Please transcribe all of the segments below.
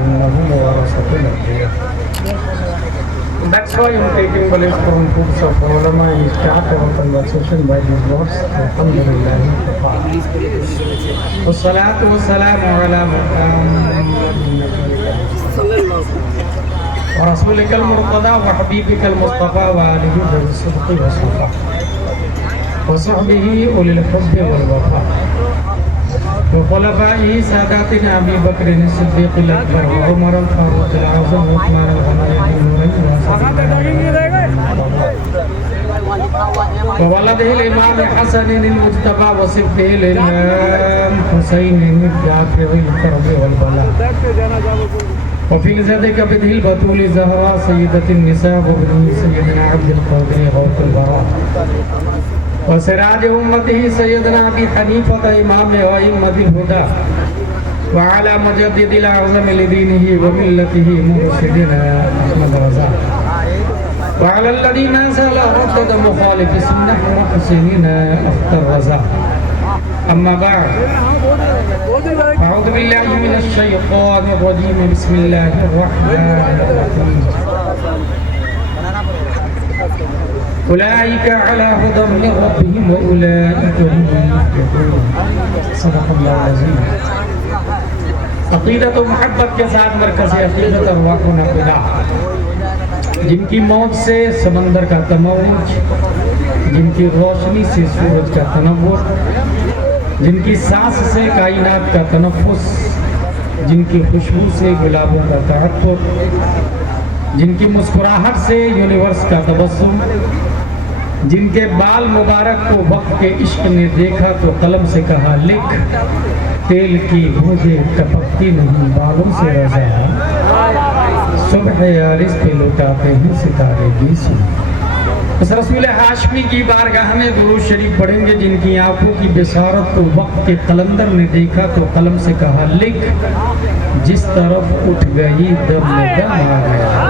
إنهم ورثة الأنبياء. That's why I'm taking balance from books of ulama. I start our conversation by these words. Alhamdulillah. Wassalatu wassalamu ala Muhammad wa rasulikal murtada wa habibikal mustafa wa alihi wa sidqi wa safa wa sahbihi ulil hubbi wal wafa wa khulafaihi sadatina Abi Bakr as-Siddiq al-Akbar wa Umar al-Faruq al-Azam wa Uthman al-Ghani wa waladihi al-Imam Hasan al-Mujtaba wa sibtihi al-Imam Husayn al-Jafi al-Karb wal-Bala وفي ذلك بدhe البتول زهراء سيدة النساء وابن سيدنا عبد القادر غوث البراء وسراج أمته سيدنا أبي حنيفة إمام وأئمة الهدى وعلى مجدد الأعظم لدينه وملته مرشدنا أحمد رضا وعلى الذين سالوا ردد مخالف السنة وحسيننا أختر رضا. أما بعد أعوذ بالله من الشيطان الرجيم بسم الله الرحمن الرحيم أولئك على هدى من ربهم وأولئك هم المفلحون. صدق الله العظيم. عقیدت و محبت کے ساتھ مرکز عقیدت ارواحنا فدا، جن کی موت سے سمندر کا تموج، جن کی روشنی سے سورج کا تنور، جن کی سانس سے کائنات کا تنفس، جن کی خوشبو سے گلابوں کا تعطر، جن کی مسکراہٹ سے یونیورس کا تبسم، جن کے بال مبارک کو وقت کے عشق نے دیکھا تو قلم سے کہا لکھ، تیل کی بوجھے ٹپکتی نہیں بالوں سے رضا، صبح یارس پہ لٹاتے ہیں ستارے بھی سن. اس رسول ہاشمی کی بارگاہ میں درود شریف پڑھیں گے جن کی آنکھوں کی بشارت کو وقت کے قلندر نے دیکھا تو قلم سے کہا لکھ، جس طرف اٹھ گئی دم میں دم آ گیا،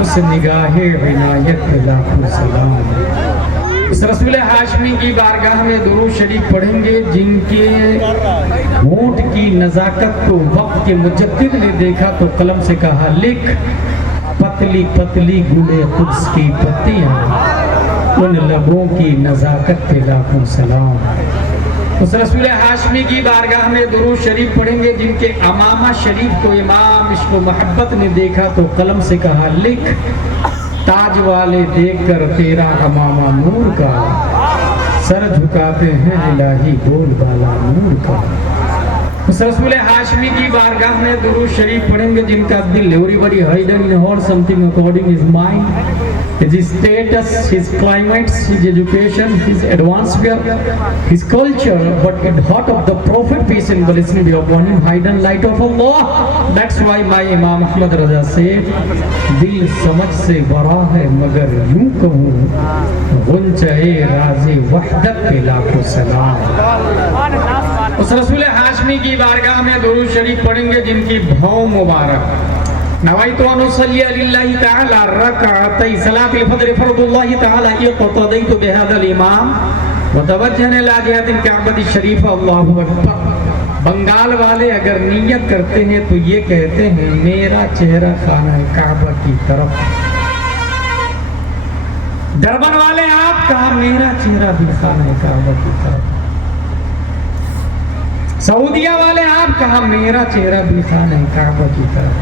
اس نگاہ عنایت پہ لاکھوں سلام. اس رسول ہاشمی کی بارگاہ میں درود شریف پڑھیں گے جن کے ہونٹ کی نزاکت کو وقت کے مجدد نے دیکھا تو قلم سے کہا لکھ، پتلی پتلی گلے قدس کی پتیاں، ان لبوں کی نزاکت پہ لاکھوں سلام. اس رسول ہاشمی کی بارگاہ میں درود شریف پڑھیں گے جن کے امامہ شریف کو امام عشق و محبت نے دیکھا تو قلم سے کہا لکھ، تاج والے دیکھ کر تیرا امامہ نور کا، سر جھکاتے ہیں الہی بول بالا نور کا. اس رسول ہاشمی کی بارگاہ میں درود شریف پڑھیں گے جن کا دل everybody hidden in heart something according his mind, his status, his climate, his education, his advancement, his culture, but in heart of the Prophet peace and blessing be upon him, hidden light of Allah. That's why my Imam Ahmad Raza said, دل سمجھ سے برا ہے مگر یوں کہوں، غنچۂ راز وحدت پہ لاکھوں سلام. اس رسول ہاشمی کی بارگاہ میں درود شریف پڑھیں گے جن کی بھاؤں مبارک نوائت ان اصلی للہ تعالی رکعتي صلاۃ الفجر فرض اللہ تعالی اقتدیت بهذا الامام وتوجہنا الى جهة الكعبۃ الشریفہ. اللہ اکبر. بنگال والے اگر نیت کرتے ہیں تو یہ کہتے ہیں میرا چہرہ خانہ کعبہ کی طرف. دربن والے آپ کہا میرا چہرہ بھی خانہ کعبہ کی طرف. سعودیہ والے آپ کہا میرا چہرہ بھی خانہ کعبہ کی طرف.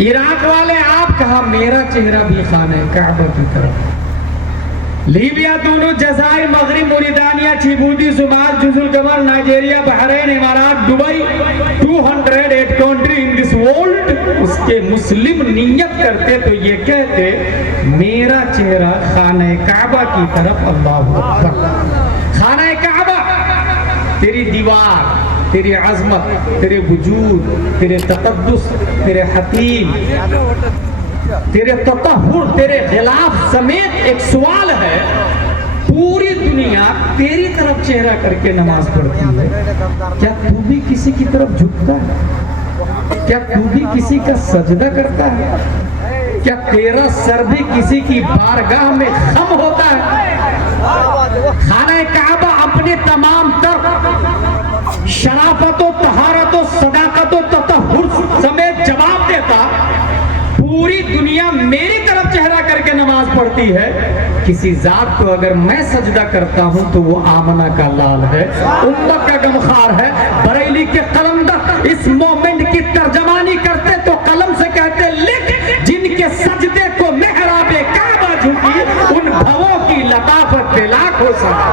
عراق والے آپ کہا میرا چہرہ بھی خانہ کعبہ کی طرف. لیبیا، تونس، جزائر، مغرب، موریتانیہ، جیبوتی، صومال، جزر القمر، نائجیریا، بحرین، امارات، Dubai, 208 country in this world. اس کے مسلم نیت کرتے تو یہ کہتے میرا چہرہ خانہ کعبہ کی طرف. اللہ اکبر. خانہ کعبہ تیری دیوار، تیری عظمت، تیرے وجود، تیرے تقدس، تیرے حتیم، تیرے تطہر، تیرے غلاف سمیت ایک سوال ہے. پوری دنیا تیری طرف چہرہ کر کے نماز پڑھتی ہے، کیا تو بھی کسی کی طرف جھکتا ہے؟ کیا تو بھی کسی کا سجدہ کرتا ہے؟ کیا تیرا سر بھی کسی کی بارگاہ میں خم ہوتا ہے؟ خانہ کعبہ اپنے تمام تر شرافت و طہارت و صداقت و تطہر دنیا میری طرف چہرہ کر کے نماز پڑھتی ہے، کسی ذات کو اگر میں سجدہ کرتا ہوں تو وہ آمنہ کا لال ہے، امت کا غمخوار ہے۔ بریلی کے قلندر اس مومنٹ کی ترجمانی کرتے تو قلم سے کہتے لکھ، جن کے سجدے کو محراب کعبہ جھکی، ان بھووں کی لطافت بے لاکھ ہو سکتا۔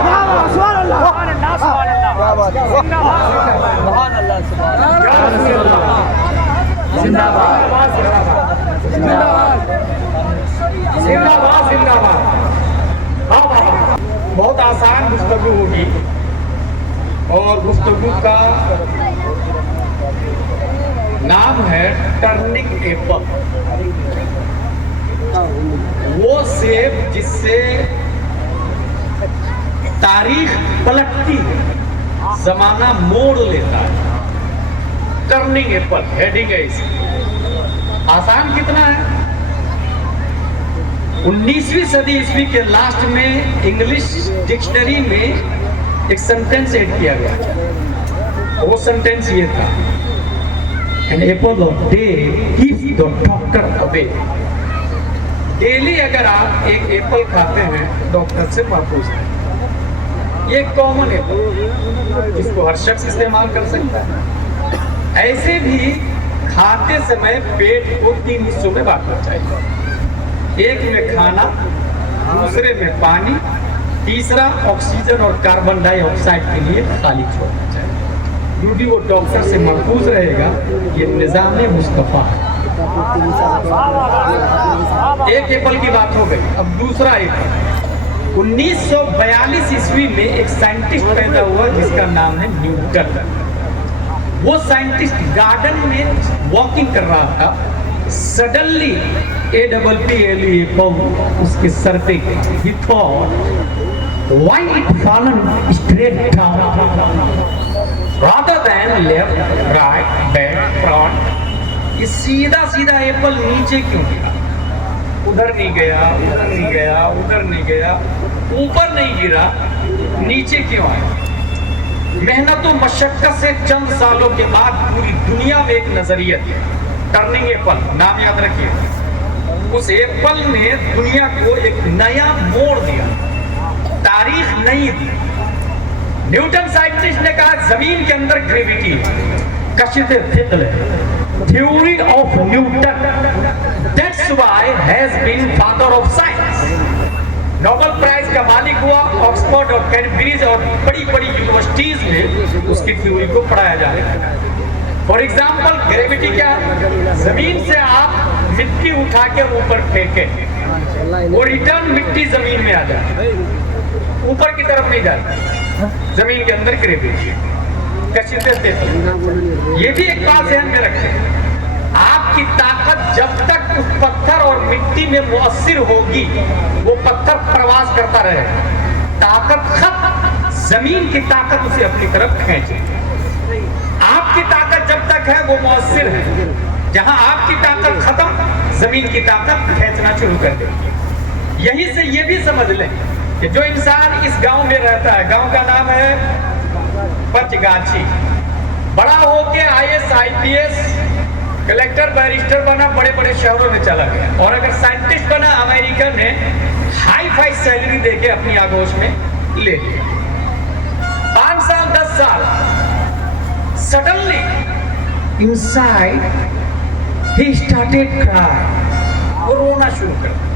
بہت آسان گفتگو ہوگی اور گفتگو کا نام ہے ٹرننگ ایپل۔ وہ سیب جس سے تاریخ پلٹتی ہے، زمانہ موڑ لیتا ہے، ٹرننگ ایپل ہیڈنگ ہے اس کی۔ آسان کتنا ہے؟ 19ویں صدی عیسوی کے لاسٹ میں انگلش ڈکشنری میں ایک سینٹینس ایڈ کیا گیا، وہ سینٹینس یہ تھا: An apple of day keeps the doctor away۔ Daily اگر آپ ایک ایپل کھاتے ہیں ڈاکٹر سے محفوظ ہیں۔ یہ کامن ایپل جس کو ہر شخص استعمال کر سکتا ہے۔ ایسے بھی کھاتے سمے پیٹ کو 3 حصوں میں بانٹنا چاہیے، ایک میں کھانا، دوسرے میں پانی، تیسرا آکسیجن اور کاربن ڈائی آکسائڈ کے لیے خالی چھوڑنا چاہیے۔ جو بھی وہ ڈاکٹر سے محفوظ رہے گا، یہ نظام مصطفیٰ ہے۔ ایک ایپل کی بات ہو گئی، اب دوسرا ایپل۔ 1942 عیسوی میں ایک سائنٹسٹ پیدا ہوا جس کا نام ہے نیوٹن۔ وہ سائنٹسٹ گارڈن میں واکنگ کر رہا تھا، سڈنلی APPLE بم اس کے سر پہ گئی۔ He thought, why it fallen straight down rather than left, right, back, front؟ یہ سیدھا سیدھا ایپل نیچے کیوں گرا؟ ادھر نہیں گیا، ادھر نہیں گیا، ادھر نہیں گیا، اوپر نہیں گرا، نیچے کیوں آیا؟ محنت و مشقت سے چند سالوں کے بعد پوری دنیا میں ایک نظریہ تھی، ٹرننگ ایپل، نام یاد رکھیے۔ اس ایپل نے دنیا کو ایک نیا موڑ دیا، تاریخ نئی دی۔ نیوٹن سائنٹسٹ نے کہا زمین کے اندر گریویٹی ہے، کشش ثقل ہے، theory of Newton, that's why has been father of science. Nobel price کا مالک ہوا، آکسفورڈ اور کیمبرج اور بڑی بڑی یونیورسٹیز میں اس کی تھیوری کو پڑھایا جا رہا ہے۔ فار ایگزامپل گریویٹی کیا؟ زمین سے آپ مٹی اٹھا کے اوپر پھینکیں، وہ ریٹرن مٹی زمین میں آ جائے، اوپر کی طرف نہیں جاتی، زمین کے اندر گریویٹی۔ یہ بھی ایک بات ذہن میں رکھیں، آپ کی طاقت جب تک اس پتھر اور مٹی میں مؤثر ہوگی وہ پتھر پرواز کرتا رہے گا، طاقت ختم، زمین کی طاقت اسے اپنی طرف کھینچے۔ آپ کی طاقت جب تک ہے وہ مؤثر ہے، جہاں آپ کی طاقت ختم، زمین کی طاقت کھینچنا شروع کر دے۔ یہیں سے یہ بھی سمجھ لیں کہ جو انسان اس گاؤں میں رہتا ہے، گاؤں کا نام ہے پچگاچھی، بڑا ہو کے IAS IPS کلیکٹر بیرسٹر بنا، بڑے بڑے شہروں میں چلا گیا، اور اگر سائنٹسٹ بنا امریکہ نے ہائی فائی سیلری دے کے اپنی آگوش میں لے لیا۔ 5 سال 10 سال suddenly inside he started crying، وہ رونا شروع کر دیا۔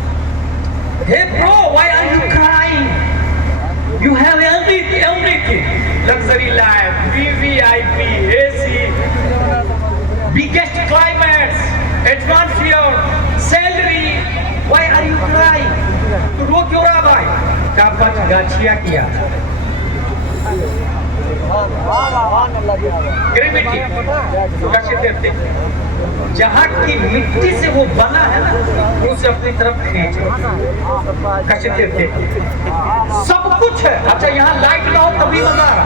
Hey bro, why are you crying? You have everything, luxury life, VVIP, AC, biggest climates, atmosphere, salary, why are you crying? تو رو کیوں رہا بھائی؟ کہا پچگاچھیا کیا گریویٹی، کشش، جہاں کی مٹی سے وہ بنا ہے نا اسے اپنی طرف کھینچے، کشش، سب کچھ ہے۔ اچھا یہاں لائٹ نہ ہو تبھی مزہ آ رہا،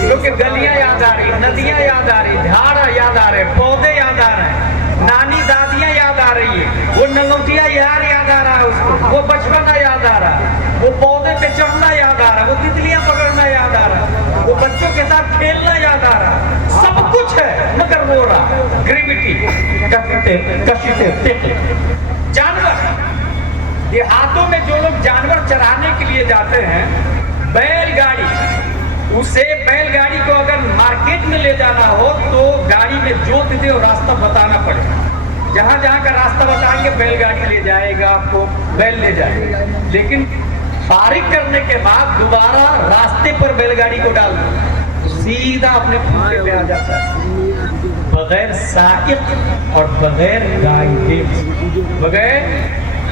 کیونکہ گلیاں یاد آ رہی، ندیاں یاد آ رہی، دھارا یاد آ رہے، پودے یاد آ رہے ہیں، نانی دادیاں یاد آ رہی ہے، وہ نلوٹیا یاد آ رہا ہے اس کو، وہ بچپنا یاد آ رہا ہے، وہ پودے پہ چڑھنا یاد آ رہا ہے، وہ تتلیاں پکڑنا یاد آ رہا ہے، وہ بچوں کے ساتھ کھیلنا یاد آ رہا ہے، سب کچھ ہے مگر وہ رہا گریویٹی، کشش، جانور دیہاتوں میں جو لوگ جانور چرانے کے لیے جاتے ہیں، بیل گاڑی، اسے بیل گاڑی کو اگر مارکیٹ میں لے جانا ہو تو گاڑی میں جوت دے اور راستہ بتانا پڑے گا. جہاں جہاں کا راستہ بتائیں گے بیل گاڑی لے جائے گا، آپ کو بیل لے جائے گا. لیکن فارغ کرنے کے بعد دوبارہ راستے پر بیل گاڑی کو ڈال دو، سیدھا اپنے پھوٹے پہ آ جاتا ہے، بغیر سائق اور بغیر گائیڈنس، بغیر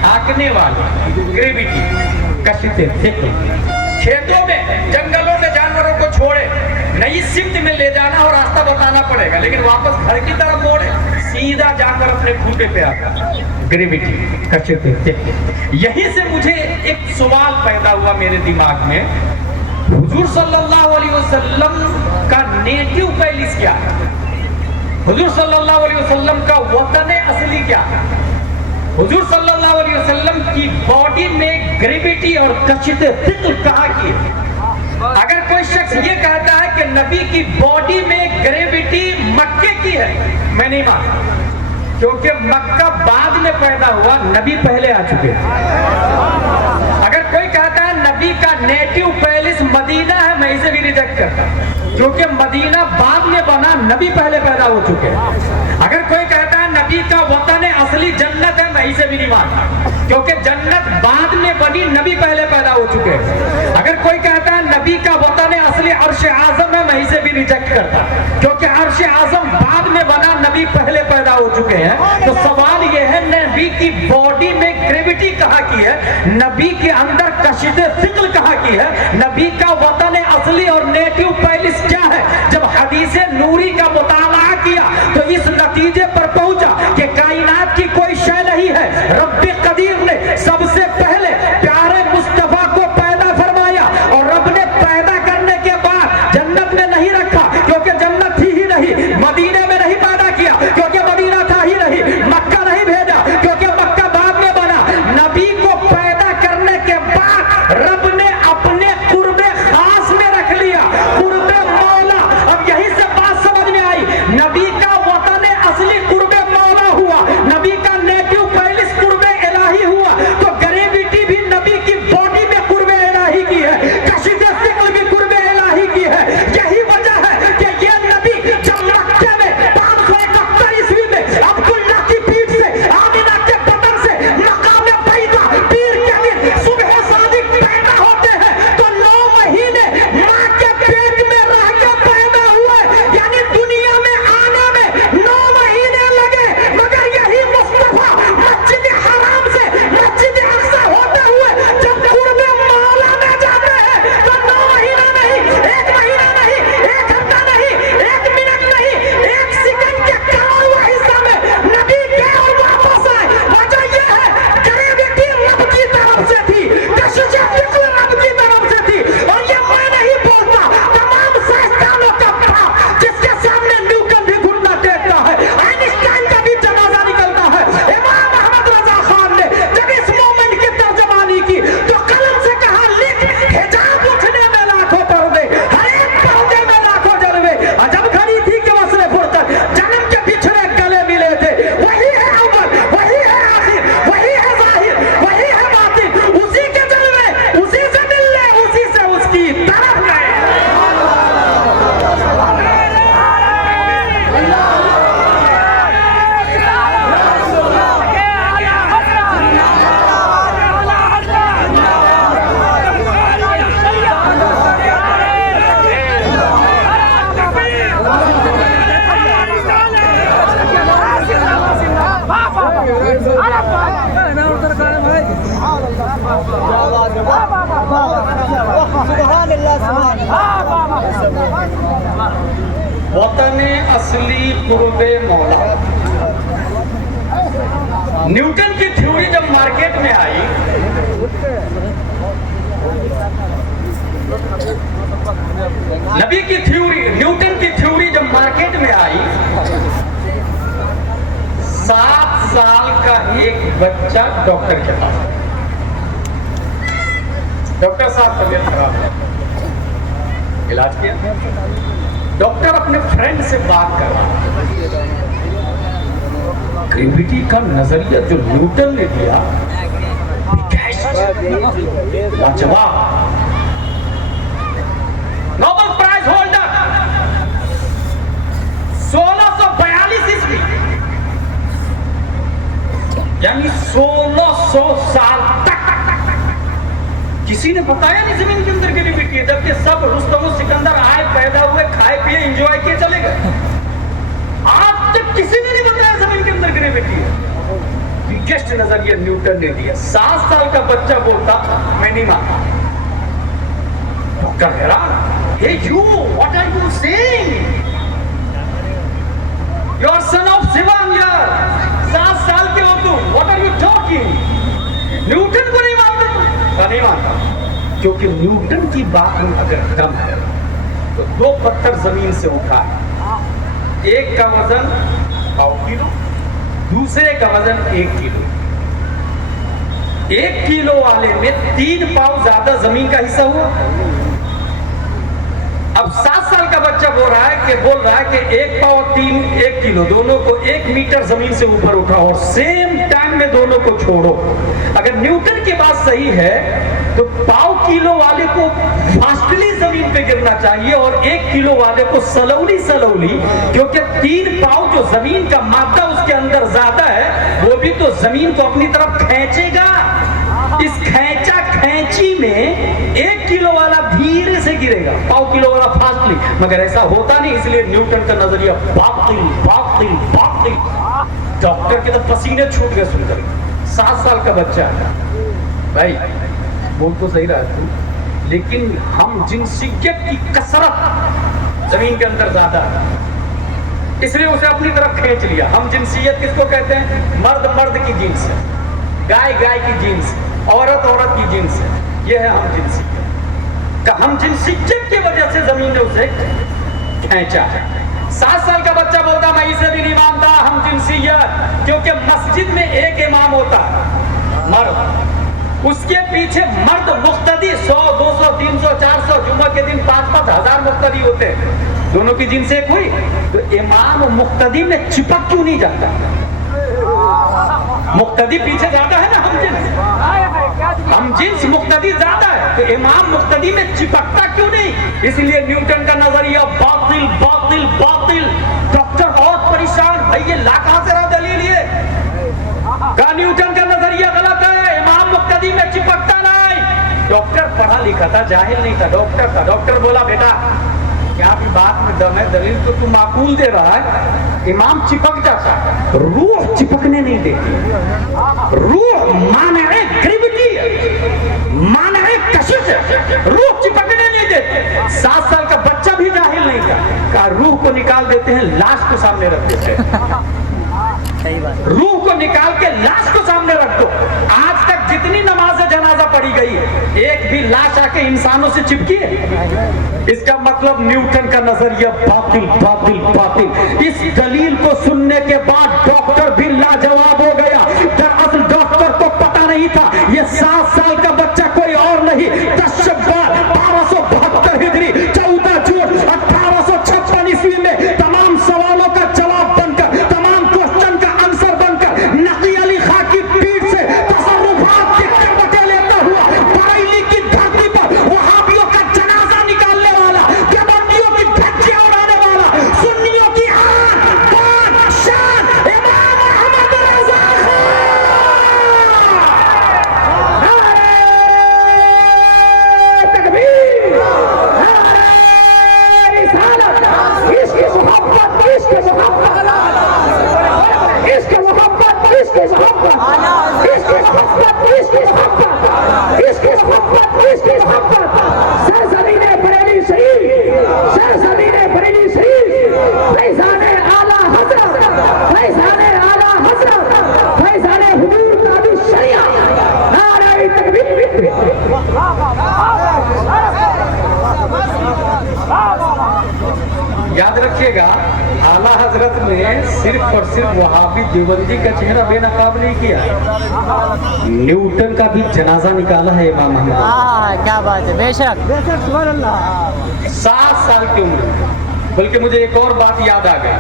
ہانکنے والے، گریویٹی، کشتے فکر. کھیتوں میں، جنگلوں میں جانوروں کو چھوڑے، نئی سمت میں لے جانا اور راستہ بتانا پڑے گا، لیکن واپس گھر کی طرف موڑے، سیدھا جانور اپنے کھوٹے پہ آتا. گریویٹی، کشتے فکر. یہیں سے مجھے ایک سوال پیدا ہوا میرے دماغ میں، حضور صلی اللہ علیہ وسلم کا نیٹو پیلس کیا ہے؟ حضور صلی اللہ علیہ وسلم کا وطن اصلی کیا ہے؟ حضور صلی اللہ علیہ وسلم کی باڈی میں گریویٹی اور کشت فکر کہاں کی ہے؟ اگر کوئی شخص یہ کہتا ہے کہ نبی کی باڈی میں گریویٹی مکے کی ہے، میں نہیں مانتا، کیونکہ مکہ بعد میں پیدا ہوا، نبی پہلے آ چکے. اگر کوئی کہتا ہے نبی کا نیٹو پیلس مدینہ ہے، میں اسے بھی ریجیکٹ کرتا ہوں، کیونکہ مدینہ بعد میں بنا، نبی پہلے پیدا ہو چکے. اگر کوئی کہتا ہے نبی کا وطن اصلی جنت ہے، میں اسے بھی نہیں مانتا، کیونکہ جنت بعد میں بنی، نبی پہلے پیدا ہو چکے. اگر کوئی کہتا ہے نبی کا وطن اصلی عرش اعظم ہے، میں اسے بھی ریجیکٹ کرتا، کیونکہ عرش اعظم بعد میں بنا، نبی پہلے پیدا ہو چکے ہیں. تو سوال یہ ہے، نبی کی باڈی میں گریویٹی کہاں کی ہے؟ نبی کے اندر کشش فکر کہاں کی ہے؟ نبی کا وطن اصلی اور نیٹو پیلس کیا ہے؟ جب حدیث نوری کا مطالعہ کیا تو اس نتیجے پر پہنچا کہ کائنات کی کوئی شے نہیں ہے، رب قدیر نے سب سے پہلے پیارے مصطفیٰ کو پیدا فرمایا، اور رب نے پیدا کرنے کے بعد جنت میں نہیں رکھا، کیونکہ جنت تھی ہی نہیں، مدینے میں نہیں پیدا کیا کیونکہ مدینہ تھا ہی نہیں، مکہ نہیں بھیجا کیونکہ مکہ بعد میں بنا. نبی کو پیدا کرنے کے بعد رب نے اپنے قرب خاص میں رکھ لیا، قرب مولا. اب یہی سے بات سمجھ میں آئی، نبی کا وطن اصلی قرب مولا ہوا، نبی کا نیٹو پیلس قرب الہی ہوا، تو گریویٹی بھی نبی کی باڈی میں قرب الہی کی ہے، کشش فکر بھی قرب الہی کی ہے. یہی وجہ ہے کہ یہ نبی جب مکے میں 571 عیسوی میں عبداللہ کی پیٹھ سے، آمینہ کے بطن سے مقام بیضا پیر کے دن صبح صادق پیدا ہوتے ہیں، تو 9 مہینے ماں کے پیٹ میں رہ کے پیدا ہوئے، یعنی دنیا میں آنے میں 9 مہینے لگے. مگر یہی مصطفیٰ مسجد حرام سے مسجد اقصی ہوتے ہوئے جب قرب مولا میں جاتے ہیں تو 9 مہینہ نہیں، 1 مہینہ نہیں، 1 ہفتہ نہیں، 1 منٹ نہیں، 1 سیکنڈ کے کروڑواں حصہ میں نبی گئے اور واپس آئے. وجہ یہ ہے گریویٹی رب کی طرف سے تھی، کشش فکر رب کی طرف سے تھی. اور یہ میں نہیں بولتا، تمام سائنسدانوں کا باپ جس کے سامنے نیوٹن بھی گھٹنا ٹیکتا ہے، آئنسٹائن کا بھی جنازہ نکلتا ہے. امام احمد رضا خان نے جب اس مومنٹ کی ترجمانی کی تو قلم سے کہا لکھ، حجاب اٹھنے میں لاکھوں پردے، ہر ایک پردے میں لاکھوں جلوے، عجب گھڑی تھی کہ وصل فرقت جنم کے بچھڑے گلے ملے تھے. وہی ہے اول، وہی ہے آخر، وہی ہے ظاہر، وہی ہے باطن، اسی کے جلوے، اسی سے ملنے، اسی سے اس کی طرف گئے. وطن اصلی قرب مولا. نیوٹن کی تھیوری جب مارکیٹ میں آئی، نبی کی تھیوری، نیوٹن کی تھیوری جب مارکیٹ میں آئی، 7 سال کا ایک بچہ ڈاکٹر کے پاس، ڈاکٹر صاحب طبیعت خراب ہے، علاج کیا. ڈاکٹر اپنے فرینڈ سے بات کر رہا، گریویٹی کا نظریہ جو نیوٹن نے دیا लाजवाब, नोबेल प्राइज होल्डर 1642 ईस्वी, यानी 1600 साल तक किसी ने बताया नहीं जमीन के अंदर ग्रेविटी है, जबकि सब रुस्तम और सिकंदर आए, पैदा हुए, खाए पिए, एंजॉय किए, चले गए। आज तक किसी ने नहीं बताया जमीन के अंदर ग्रेविटी है। बिगेस्ट नजरिया न्यूटन ने दिया। 7 साल का बच्चा बोलता मैं नहीं मानता। डॉक्टर हैरान, hey you, what are you saying? You are son of Shivam यार, 7 साल के हो तुम, what are you talking? Newton को नहीं मानते तुम? नहीं मानता, क्योंकि न्यूटन की बात में अगर दम है तो 2 पत्थर जमीन से उठा, एक का वजन 1.5 किलो, दूसरे का वजन 1 किलो। 1 किलो वाले में 3 पाव ज्यादा जमीन का हिस्सा हुआ। अब 7 साल का बच्चा बोल रहा है कि 1 पाव और 1 किलो दोनों को 1 मीटर जमीन से ऊपर उठाओ और सेम टाइम में दोनों को छोड़ो। अगर न्यूटन की बात सही है तो पाव किलो वाले को फास्टली जमीन पे गिरना चाहिए और 1 किलो वाले को सलौली, क्योंकि 3 पाव जो जमीन का मादा उसके अंदर ज्यादा है, वो भी तो जमीन को अपनी तरफ खींचेगा। इस खींचा खींची में 1 किलो वाला धीरे से गिरेगा, पाव किलो वाला फास्टली, मगर ऐसा होता नहीं। इसलिए न्यूटन का नजरिया बातिल। डॉक्टर के तो पसीने छूट गए सुनकर। 7 साल का बच्चा है भाई, बोल तो सही रहा तू, लेकिन हम जिनसियत की कसरत जमीन के अंदर ज्यादा है, इसलिए उसे अपनी तरफ खींच लिया। हम जिनसियत किसको कहते हैं? मर्द की जीन्स है, गाय की जीन्स, औरत की जीन्स है, ये है हम जिनसियत। हम जिनसियत की वजह से जमीन ने उसे खींचा। 7 साल का बच्चा बोलता मैं इसे भी नहीं मानता हम जिनसियत, क्योंकि मस्जिद में एक इमाम होता है मर्द, उसके पीछे मर्द मुक्तदी 100, 200, 300, 400, जुम्मा के दिन 5-5 हजार मुक्तदी होते हैं। दोनों की जिनस एक हुई तो इमाम मुक्तदी में चिपक क्यों नहीं जाता? मुक्तदी पीछे ज्यादा है ना, हम जिन्स मुक्तदी ज्यादा है, तो इमाम मुक्तदी में चिपकता क्यों नहीं? इसलिए न्यूटन का नजरिया बातिल। डॉक्टर बहुत परेशान, भाई ये ला कहां से रहा दलील? ये का न्यूटन का नजरिया गलत है, इमाम मुक्तदी में चिपकता नहीं। डॉक्टर पढ़ा लिखा था, जाहिल नहीं था, डॉक्टर था। डॉक्टर बोला बेटा यहाँ की बात में दम है, दलील तो तू माकूल दे रहा है, इमाम चिपक जाता, रूह चिपकने नहीं देती। रूह माने ग्रेविटी है, माने कशिश है, रूह चिपकने नहीं देती। 7 साल का बच्चा भी जाहिल नहीं था, का रूह को निकाल देते हैं, लाश को सामने रख देते हैं। रूह को निकाल के लाश को सामने रख दो। आज तक जितनी नमाज जनाजा पढ़ी गई है, एक भी लाश आके इंसानों से चिपकी है? इसका मतलब न्यूटन का नजरिया बातिल। इस दलील को सुनने के बाद डॉक्टर भी लाजवाब हो गया। दरअसल डॉक्टर को पता नहीं था ये 7 साल का बच्चा कोई और नहीं, 10 शव्वाल 1272 हिजरी 14 जून 1856 ईस्वी में तमाम सवालों का जवाब बनकर, तमाम क्वेश्चन का आंसर बनकर, नकी अली खां की पीठ से तसर्रुफात की करवटें लेता हुआ बरेली की धरती पर वहाबियों का जनाजा निकालने वाला, देवबंदियों की धज्जियां उड़ाने वाला, सुन्नियों की आन बान शान इमाम अहमद रज़ा याद रखिएगा, आला हजरत ने सिर्फ और सिर्फ वहाबी देवबंदी का चेहरा बेनकाब नहीं किया, न्यूटन का भी जनाजा निकाला है इमाम अहमद। क्या बात है, बेशक 7 साल की उम्र। बल्कि मुझे एक और बात याद आ गई,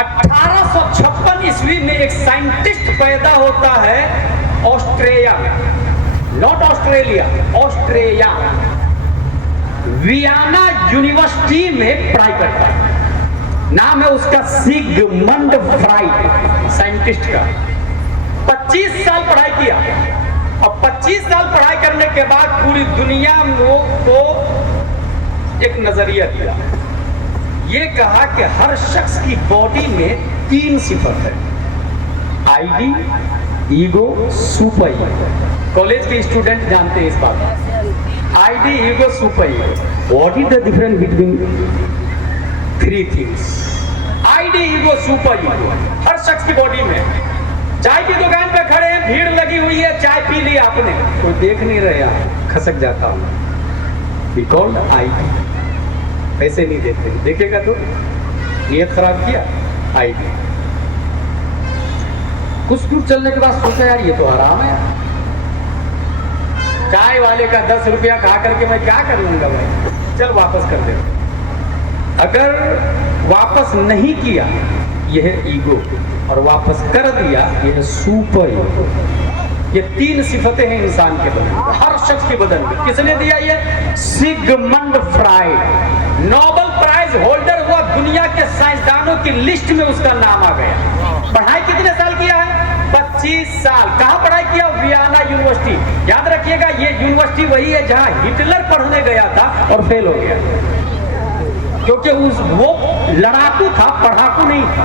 1856 ईस्वी में एक साइंटिस्ट पैदा होता है ऑस्ट्रेलिया में, not Australia, Australia, Vienna university में पढ़ाई करता है। नाम है उसका सिगमंड फ्राइड, साइंटिस्ट का। 25 साल पढ़ाई किया और 25 साल पढ़ाई करने के बाद पूरी दुनिया को एक नजरिया दिया। ये कहा कि हर शख्स की बॉडी में 3 सिफत है, ID, ego, super ego. College के स्टूडेंट जानते हैं इस बात को। ID, ego, super ego. What is the difference between 3 things? ID, ego, super ego हर शख्स की बॉडी में। चाय की दुकान पे खड़े हैं, भीड़ लगी हुई है, चाय पी ली आपने, कोई देख नहीं रहा, खसक जाता हूं, बिकॉज आईडी। पैसे नहीं देते, देखेगा तो नियत खराब किया, आईडी। कुछ दूर चलने के बाद सोचा यार ये तो हराम है, चाय वाले का 10 रुपया खा करके मैं क्या कर लूंगा भाई, चल वापस कर दे। अगर वापस नहीं किया यह है ईगो, और वापस कर दिया यह है सुपर ईगो। ये 3 सिफतें हैं इंसान के बदन में, हर शख्स के बदन में। किसने दिया ये? Sigmund Freud, Nobel prize holder हुआ, दुनिया के साइंसदानों की लिस्ट में उसका नाम आ गया। पढ़ाई कितने साल किया है? 25 साल। कहाँ पढ़ाई किया? Vienna university. याद रखिएगा ये यूनिवर्सिटी वही है जहाँ हिटलर पढ़ने गया था और फेल हो गया, क्योंकि वो लड़ाकू था, पढ़ाकू नहीं था।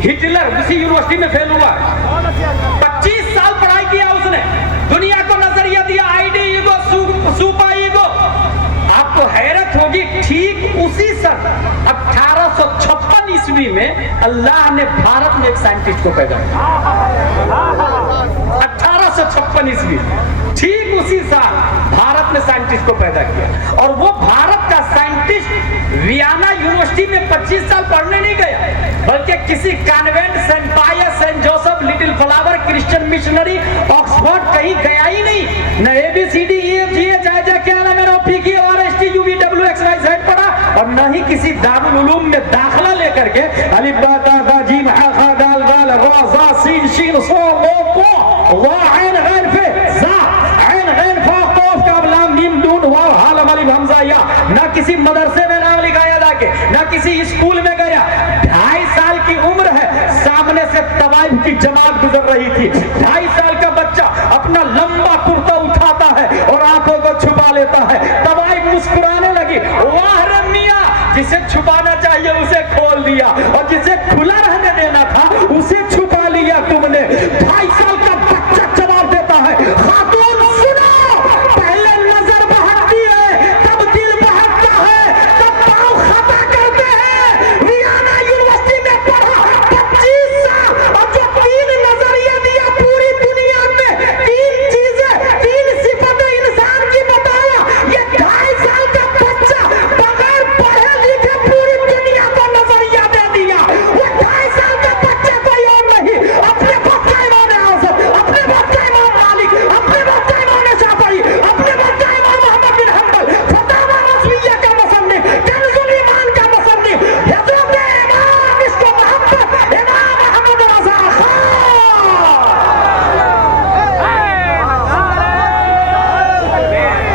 हिटलर उसी यूनिवर्सिटी में फेल हुआ। 25 साल पढ़ाई किया उसने, दुनिया को नजरिया दिया, आईडी, ईगो, सुपर ईगो। आपको हैरत होगी, ठीक उसी सन 1856 ईस्वी में अल्लाह ने भारत में एक साइंटिस्ट को पैदा किया। 1856 ईस्वी, ठीक उसी साल भारत में साइंटिस्ट को पैदा किया। और वो भारत का साइंटिस्ट वियना यूनिवर्सिटी में 25 साल पढ़ने नहीं गया, बल्कि किसी convent, Saint Pius, Saint Joseph, Little Flower, Christian missionary, Oxford कहीं गया ही नहीं। न ABCD EFG पढ़ा, और न ही किसी दारुल उलूम में दाखिला लेकर के अलिफ बा ता बा जीम हा खा दाल बाल रा ज़ा सीन शीन सो लो को वा ऐन गैन फे ज़ा ऐन गैन फा क़ाफ काफ लाम मीम नून वाव हा लम अलिफ हमज़ा या। ना किसी मदरसे में नाम लिखाया जाके, ना किसी स्कूल में गया। 2.5 साल की उम्र है, सामने से तवाइफ की जमात गुजर रही थी। 2.5 साल का बच्चा अपना लंबा कुर्ता उठाता है और आंखों को छुपा लेता है। तवाइफ मुस्कुराने लगी, वाह रे मियां, जिसे छुपाना चाहिए उसे खोल दिया, और जिसे खुला रहने देना था उसे छुपा लिया तुमने। 2.5 साल का बच्चा जवाब देता है, खातून सुनो, पहले नजर बहकती है, तब दिल बहकता है, तब पाँव खता करते हैं। वियना यूनिवर्सिटी में पढ़ा 25 साल, और जो 3 नजरिया दिया पूरी दुनिया में, 3 चीजें, 3 सिफतें इंसान की बताया। ये 2.5 साल का बच्चा बगैर पढ़े लिखे पूरी दुनिया को नजरिया दे दिया। वो 2.5 साल का बच्चा कोई और नहीं, अपने बच्चा इमाम आज़म, अपने बच्चा इमाम मालिक, अपने बच्चा इमाम शाफई, अपने बच्चा इमाम अहमद बिन हंबल, फतावा रज़विय्या का मुसन्निफ, कंज़ुल ईमान का मुसन्निफ, हज़रत इमाम इसको मोहब्बत इमाम अहमद रज़ा खान।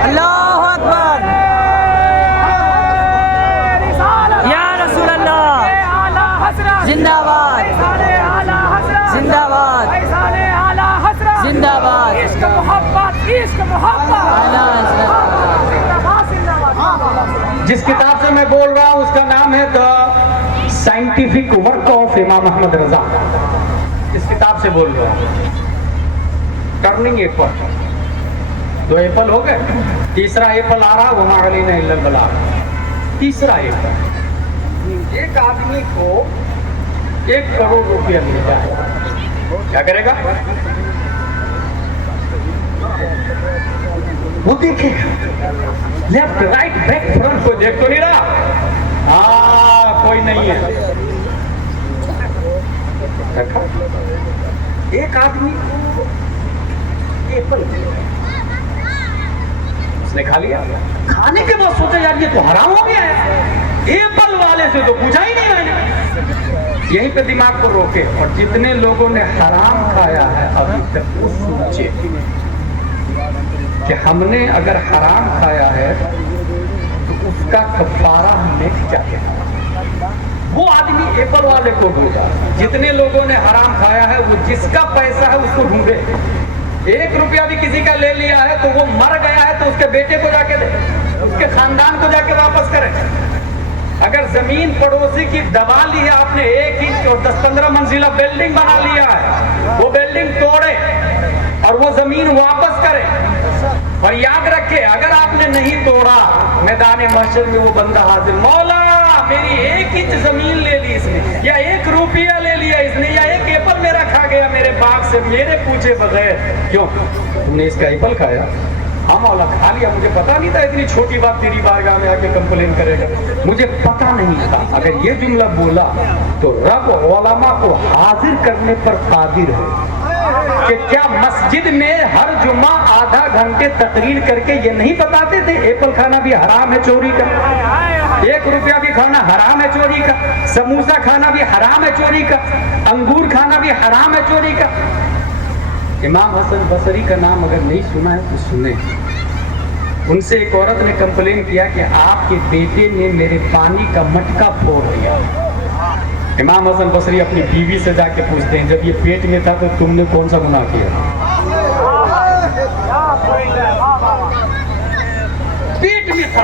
अल्लाहु अकबर, या रसूल अल्लाह, जिंदाबाद जिंदाबाद जिंदाबाद। जिस किताब से मैं बोल रहा हूँ उसका नाम है द साइंटिफिक वर्क ऑफ इमाम अहमद रजा। इस किताब से बोल रहा हूँ। टर्निंग एप्पल, 2 एप्पल हो गए, तीसरा एप्पल आ रहा, वो मागलीना इल्लल बलाग। तीसरा एप्पल, एक आदमी को 1 करोड़ रुपया मिलता है, क्या करेगा? वो देखेगा, लेफ्ट राइट बैक फ्रंट, कोई देख तो नहीं रहा, हाँ कोई नहीं है। देखा, एक आदमी को एप्पल उसने खा लिया। खाने के बाद सोचा यार ये तो हराम हो गया है। एप्पल वाले से तो पूछा ही नहीं मैंने, यहीं पे दिमाग को रोके। और जितने लोगों ने हराम खाया है अभी तक वो सोचे कि हमने अगर हराम खाया है तो उसका कफारा हमने क्या किया। वो आदमी एप्पल वाले को ढूंढा। जितने लोगों ने हराम खाया है वो जिसका पैसा है उसको ढूंढे। 1 रुपया भी किसी का ले लिया है तो वो मर गया है तो उसके बेटे को जाके दे, उसके खानदान को जाके वापस करे। अगर जमीन पड़ोसी की दबा ली है आपने, 1 इंच और 10-15 मंजिला बिल्डिंग बना लिया है, वो बिल्डिंग तोड़े और वो जमीन वापस करे। और याद रखे, अगर आपने नहीं तोड़ा, मैदान महशर में वो बंदा हाजिर, मौला मेरी 1 इंच जमीन ले ली इसने, या 1 रुपया ले लिया इसने, या 1 एप्पल मेरा खा गया मेरे बाग से मेरे पूछे बगैर। क्यों तुमने इसका एप्पल खाया? हाँ मौला खा लिया, मुझे पता नहीं था इतनी छोटी बात तेरी बारगाह में आके कंप्लेन करेगा, मुझे पता नहीं था। अगर ये जुमला बोला तो रब उलमा को हाजिर करने पर कादिर है कि क्या मस्जिद में हर जुम्मा आधा घंटे तकरीर करके ये नहीं बताते थे एप्पल खाना भी हराम है चोरी का, 1 रुपया भी खाना हराम है चोरी का, समोसा खाना भी हराम है चोरी का, अंगूर खाना भी हराम है चोरी का। इमाम हसन बसरी का नाम अगर नहीं सुना है तो सुने। उनसे एक औरत ने कंप्लेन किया कि आपके बेटे ने मेरे पानी का मटका फोड़ दिया। इमाम हसन बसरी अपनी बीवी से जाके पूछते हैं, जब ये पेट में था तो तुमने कौन सा गुनाह किया? पेट में था।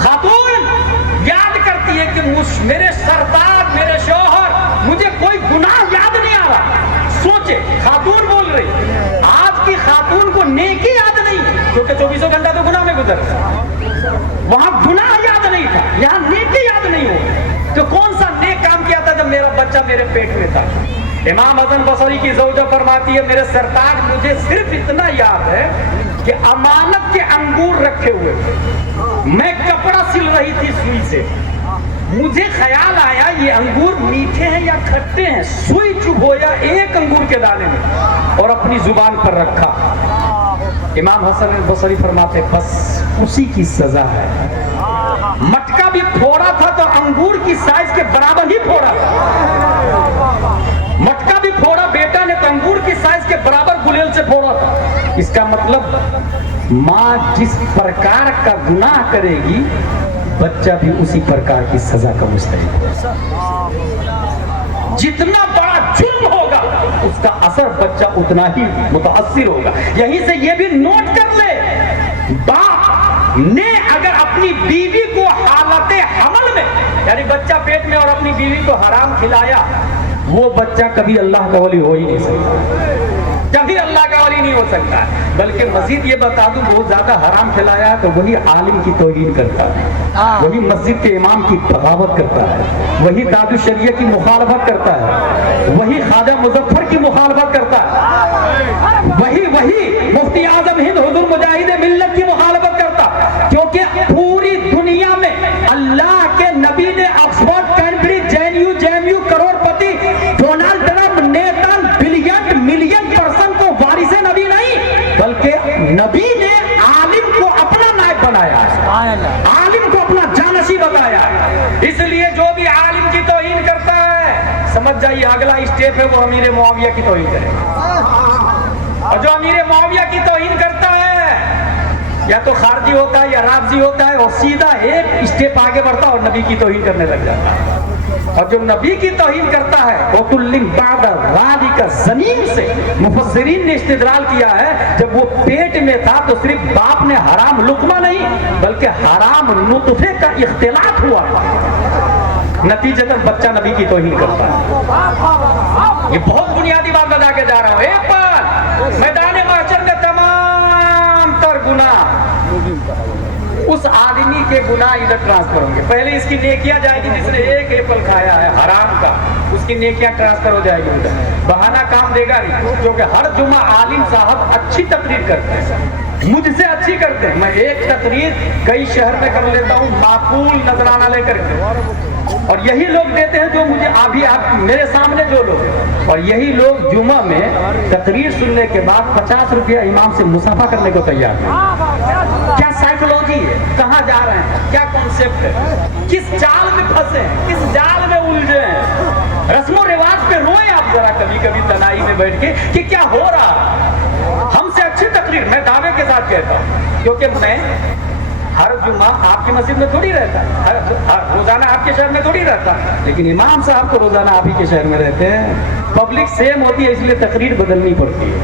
खातून याद करती है कि मेरे सरदार, मेरे शौहर, मुझे कोई गुनाह याद नहीं आ रहा। सोचे, खातून बोल रही, आज की खातून को नेकी याद नहीं, क्योंकि 24 घंटा तो गुनाह में गुजर, वहां गुनाह याद नहीं था, यहाँ नेकी याद नहीं हो। तो कौन सा नेक काम किया था जब मेरा बच्चा मेरे पेट में था? इमाम हसन बसरी की ज़ौजा फरमाती है, मेरे सरताज मुझे सिर्फ इतना याद है कि अमानत के अंगूर रखे हुए, मैं कपड़ा सिल रही थी सुई से, मुझे ख्याल आया ये अंगूर मीठे हैं या खट्टे हैं, सुई चुभोया 1 अंगूर के दाने में और अपनी जुबान पर रखा। इमाम हसन बसरी फरमाते बस उसी की सजा है। मटका भी फोड़ा था तो अंगूर की साइज के बराबर ही फोड़ा था। मटका भी फोड़ा बेटा ने तो अंगूर की साइज के बराबर गुलेल से फोड़ा था। इसका मतलब माँ जिस प्रकार का गुनाह करेगी बच्चा भी उसी प्रकार की सजा का मुस्तहिक होगा। जितना बड़ा जुर्म होगा उसका असर बच्चा उतना ही मुतासिर होगा। यहीं से ये भी नोट कर ले, बाप ने अगर अपनी बीवी को हालते हमल में, यानी बच्चा पेट में और अपनी बीवी को हराम खिलाया, वो बच्चा कभी अल्लाह का वली हो ही नहीं सकता, कभी अल्लाह का वली नहीं हो सकता। बल्कि मजीद ये बता दूं, बहुत ज्यादा हराम खिलाया है तो वही आलिम की तौहीन करता है, वही मस्जिद के इमाम की बगावत करता है, वही दादू शरिया की मुखालफत करता है, वही ख्वाजा मुजफ्फर की मुखालफत करता है, वही मुफ्ती आजम हिंद हुजूर मुजाहिद मिल्लत की मुखालफत करता। क्योंकि पूरी दुनिया में अल्लाह के नबी ने ऑक्सफोर्ड, कैम्ब्रिज, जेएनयू करोड़पति, डोनाल्ड ट्रंप, नेता, बिलियन मिलियन पर्सन को वारिसे नबी नहीं, बल्कि नबी ने आलिम को अपना नायब बनाया है, आलिम को अपना जानशी बताया है। इसलिए जो भी आलिम की तौहीन करता है समझ जाइए अगला स्टेप है वो अमीर मुआविया की तौहीन करेगा। और जो अमीर मुआविया की तौहीन करता है या तो खारजी होता है या राफजी होता है और सीधा एक स्टेप आगे बढ़ता है और नबी की तौहीन करने लग जाता है। और जो नबी की तौहीन करता है ज़मीन से मुफस्सिरीन ने इस्तिदलाल किया है, जब वो पेट में था तो सिर्फ बाप ने हराम लुकमा नहीं बल्कि हराम नुतफे का इख्तिलात हुआ, नतीजतन बच्चा नबी की तौहीन करता है। ये बहुत बुनियादी बात बता के जा रहा हूं। एक बार मैदान महशर में तमाम तर गुनाह उस आदमी के गुनाह इधर ट्रांसफर होंगे। पहले इसकी नेकियां जाएगी जिसने 1 एप्पल खाया है हराम का, उसकी नेकियां ट्रांसफर हो जाएगी उधर। बहाना काम देगा नहीं, क्योंकि हर जुमा आलिम साहब अच्छी तकरीर करते हैं, मुझसे अच्छी करते हैं। मैं एक तकरीर कई शहर में कर लेता हूँ माकूल नजराना लेकर के, और यही लोग देते हैं जो मुझे अभी आप मेरे सामने जो लोग, और यही लोग जुमा में तकरीर सुनने के बाद 50 रुपया इमाम से मुसाफा करने को तैयार हैं। کیا سائیکولوجی ہے, کہاں جا رہے ہیں, کیا کانسیپٹ ہے, کس جال میں پھنسے ہیں, کس جال میں الجھے ہیں. رسم و رواج پہ روئیں آپ ذرا کبھی کبھی تنہائی میں بیٹھ کے کہ کیا ہو رہا. ہم سے اچھی تقریر میں دعوے کے ساتھ کہتا ہوں, کیونکہ میں ہر جمعہ آپ کی مسجد میں تھوڑی رہتا, ہر روزانہ آپ کے شہر میں تھوڑی رہتا, لیکن امام صاحب تو روزانہ آپ ہی کے شہر میں رہتے ہیں. پبلک سیم ہوتی ہے, اس لیے تقریر بدلنی پڑتی ہے.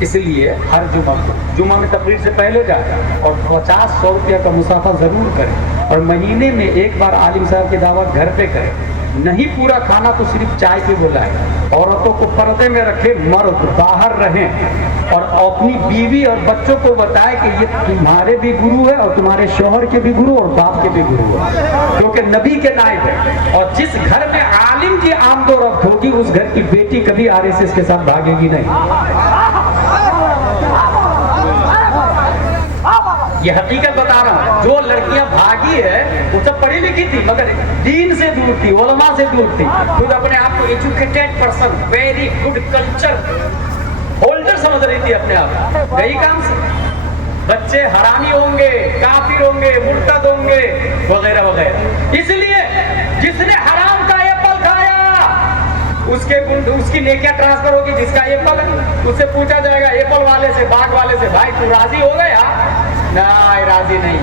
اس لیے ہر جمعہ میں تقریر سے پہلے جائے اور 50-100 روپیہ کا مسافہ ضرور کریں, اور مہینے میں ایک بار عالم صاحب کی دعوت گھر پہ کریں. نہیں پورا کھانا تو صرف چائے پہ بلائیں. عورتوں کو پردے میں رکھے, مرد باہر رہیں, اور اپنی بیوی اور بچوں کو بتائے کہ یہ تمہارے بھی گرو ہے اور تمہارے شوہر کے بھی گرو اور باپ کے بھی گرو ہے, کیونکہ نبی کے نائب ہے. اور جس گھر میں عالم کی آمد و رفت ہوگی اس گھر کی بیٹی کبھی RSS کے ساتھ بھاگے گی نہیں. یہ حقیقت بتا رہا ہوں. جو لڑکیاں بھاگی ہے وہ سب پڑھی لکھی تھی مگر دین سے دور تھی, علماء سے دور تھی. خود اپنے آپ کو educated person, very good culture holder سمجھ رہی تھی اپنے آپ. یہی کام سے بچے حرامی ہوں گے, کافر ہوں گے, مرتد ہوں گے وغیرہ وغیرہ. اس لیے جس نے حرام کا ایپل کھایا اس کی نیکیاں ٹرانسفر ہوگی. جس کا ایپل ہے اس سے پوچھا جائے گا ایپل والے سے, باغ والے سے, بھائی تو راضی ہو گیا؟ نہیں راضی نہیں.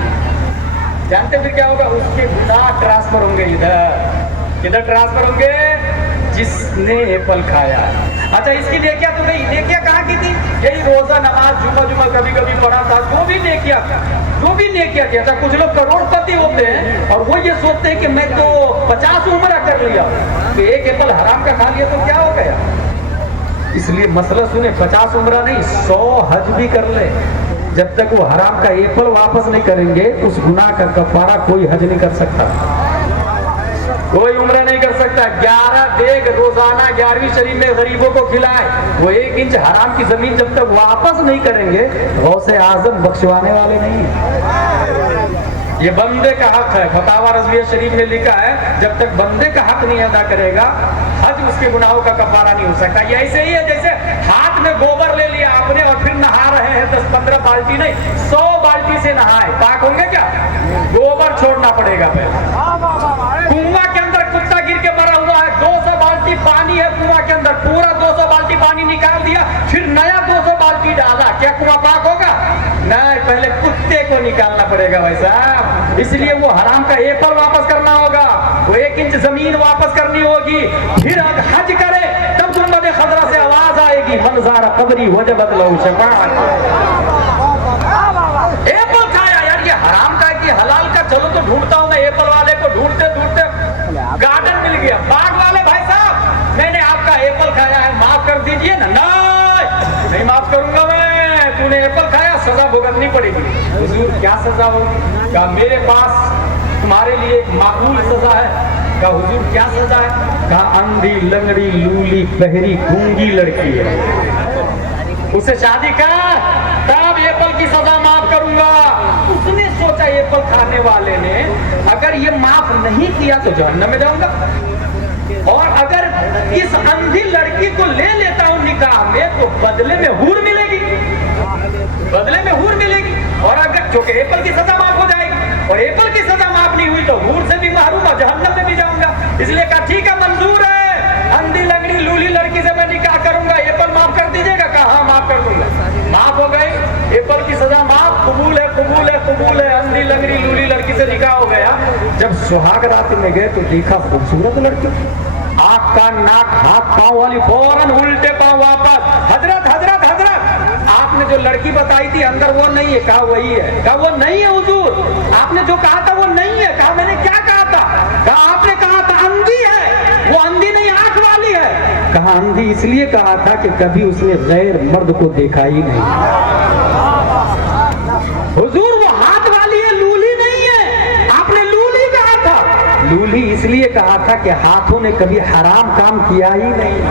جانتے پھر کیا ہوگا؟ اس کے گناہ ٹرانسفر ہوں گے ادھر ٹرانسفر ہوں گے جس نے ایپل کھایا. اچھا اس کی نیکیاں تو نہیں, نیکیاں کہاں کی تھی؟ یہی روزہ نماز جمعہ کبھی کبھی پڑھا تھا, جو بھی نیکیاں کیا تھا. کچھ لوگ کروڑ پتی ہوتے ہیں اور وہ یہ سوچتے ہیں کہ میں تو 50 عمرہ کر لیا, تو ایک ایپل حرام کا کھا لیا تو کیا ہو گیا. اس لیے مسئلہ سنیں, 50 عمرہ نہیں 100 حج بھی کر لے, جب تک وہ حرام کا ایپل واپس نہیں کریں گے اس گناہ کا کفارہ کوئی حج نہیں کر سکتا, کوئی عمرہ نہیں کر سکتا. 11 دیگ روزانہ 11ویں شریف میں غریبوں کو کھلائے, وہ 1 انچ حرام کی زمین جب تک واپس نہیں کریں گے غوث اعظم بخشوانے والے نہیں ہیں. یہ بندے کا حق ہے. فتاوی رضویہ شریف میں لکھا ہے جب تک بندے کا حق نہیں ادا کرے گا حج اس کے گناہوں کا کفارہ نہیں ہو سکتا. یہ ایسے ہی ہے جیسے ہاتھ میں گوبر لے لیا آپ نے اور پھر نہا رہے ہیں 10-15 بالٹی نہیں 100 بالٹی سے نہائے, پاک ہوں گے کیا؟ گوبر چھوڑنا پڑے گا پہلے. کنواں کے اندر کتا گر کے مرا ہوا ہے, 200 بالٹی پانی ہے کنواں کے اندر, پورا 200 بالٹی پانی نکال دیا, پھر نیا 200 بالٹی ڈالا, کیا کنواں پاک ہوگا؟ نہیں, پہلے کتے کو نکالنا پڑے گا بھائی صاحب. اس لیے وہ حرام کا ایپل واپس کرنا ہوگا, وہ 1 انچ زمین واپس کرنی ہوگی, پھر حج کرے تب گنبد خضرا سے آواز آئے گی من زار قبری وجبت لہو شفاعت. ایپل کھایا یار, یہ حرام کا کہ حلال کا, چلو تو ڈھونڈتا ہوں میں ایپل والے کو, ڈھونڈتے گارڈن مل گیا. باغ والے بھائی صاحب میں نے آپ کا ایپل کھایا ہے, معاف کر دیجئے نا. نہیں معاف کروں گا میں, تو نے ایپل کھایا سزا بھگتنی پڑے گی. حضور کیا سزا ہوگی؟ کہا میرے پاس تمہارے لیے ایک معقول سزا ہے. کہا حضور کیا سزا ہے؟ کہا اندھی لنگڑی لولی بہری گونگی لڑکی ہے, اسے شادی کر تب ایپل کی سزا معاف کروں گا. اس نے سوچا ایپل کھانے والے نے اگر یہ معاف نہیں کیا تو جہنم میں جاؤں گا, اور اگر اس اندھی لڑکی کو لے لیتا ہوں نکاح میں تو بدلے میں حور ملے گی, بدلے میں حور ملے گی. اور اگر چونکہ ایپل کی سزا معاف ہو جائے گی, اور ایپل کی سزا معاف نہیں ہوئی تو حور سے بھی محروم اور جہنم میں بھی جاؤں گا. اس لیے کہا ٹھیک ہے منظور ہے, اندھی لنگڑی لولی لڑکی سے میں نکاح کروں گا, ایپل معاف کر دیجیے گا. کہا ہاں معاف کر دوں گا. معاف ہو گئی, ایپل کی سزا معاف, قبول ہے قبول ہے قبول ہے. اندھی لنگڑی لولی لڑکی سے نکاح ہو گیا. جب سہاگ رات میں گئے تو دیکھا خوبصورت لڑکی, آنکھ کا ناک ہاتھ پاؤں والی, فوراً الٹے پاؤں واپس. حضرت حضرت حضرت آپ نے جو لڑکی بتائی تھی اندر وہ نہیں ہے. کہا وہی ہے. کہا وہ نہیں ہے حضور, آپ نے جو کہا تھا وہ نہیں ہے. کہا میں نے کیا کہا تھا؟ کہا آپ نے کہا تھا اندھی ہے, وہ اندھی نہیں آنکھ والی ہے. کہا اندھی اس لیے کہا تھا کہ کبھی اس نے غیر مرد کو دیکھا ہی نہیں. حضور وہ ہاتھ والی ہے, لولی نہیں ہے. آپ نے لولی کہا تھا. لولی اس لیے کہا تھا کہ ہاتھوں نے کبھی حرام کام کیا ہی نہیں.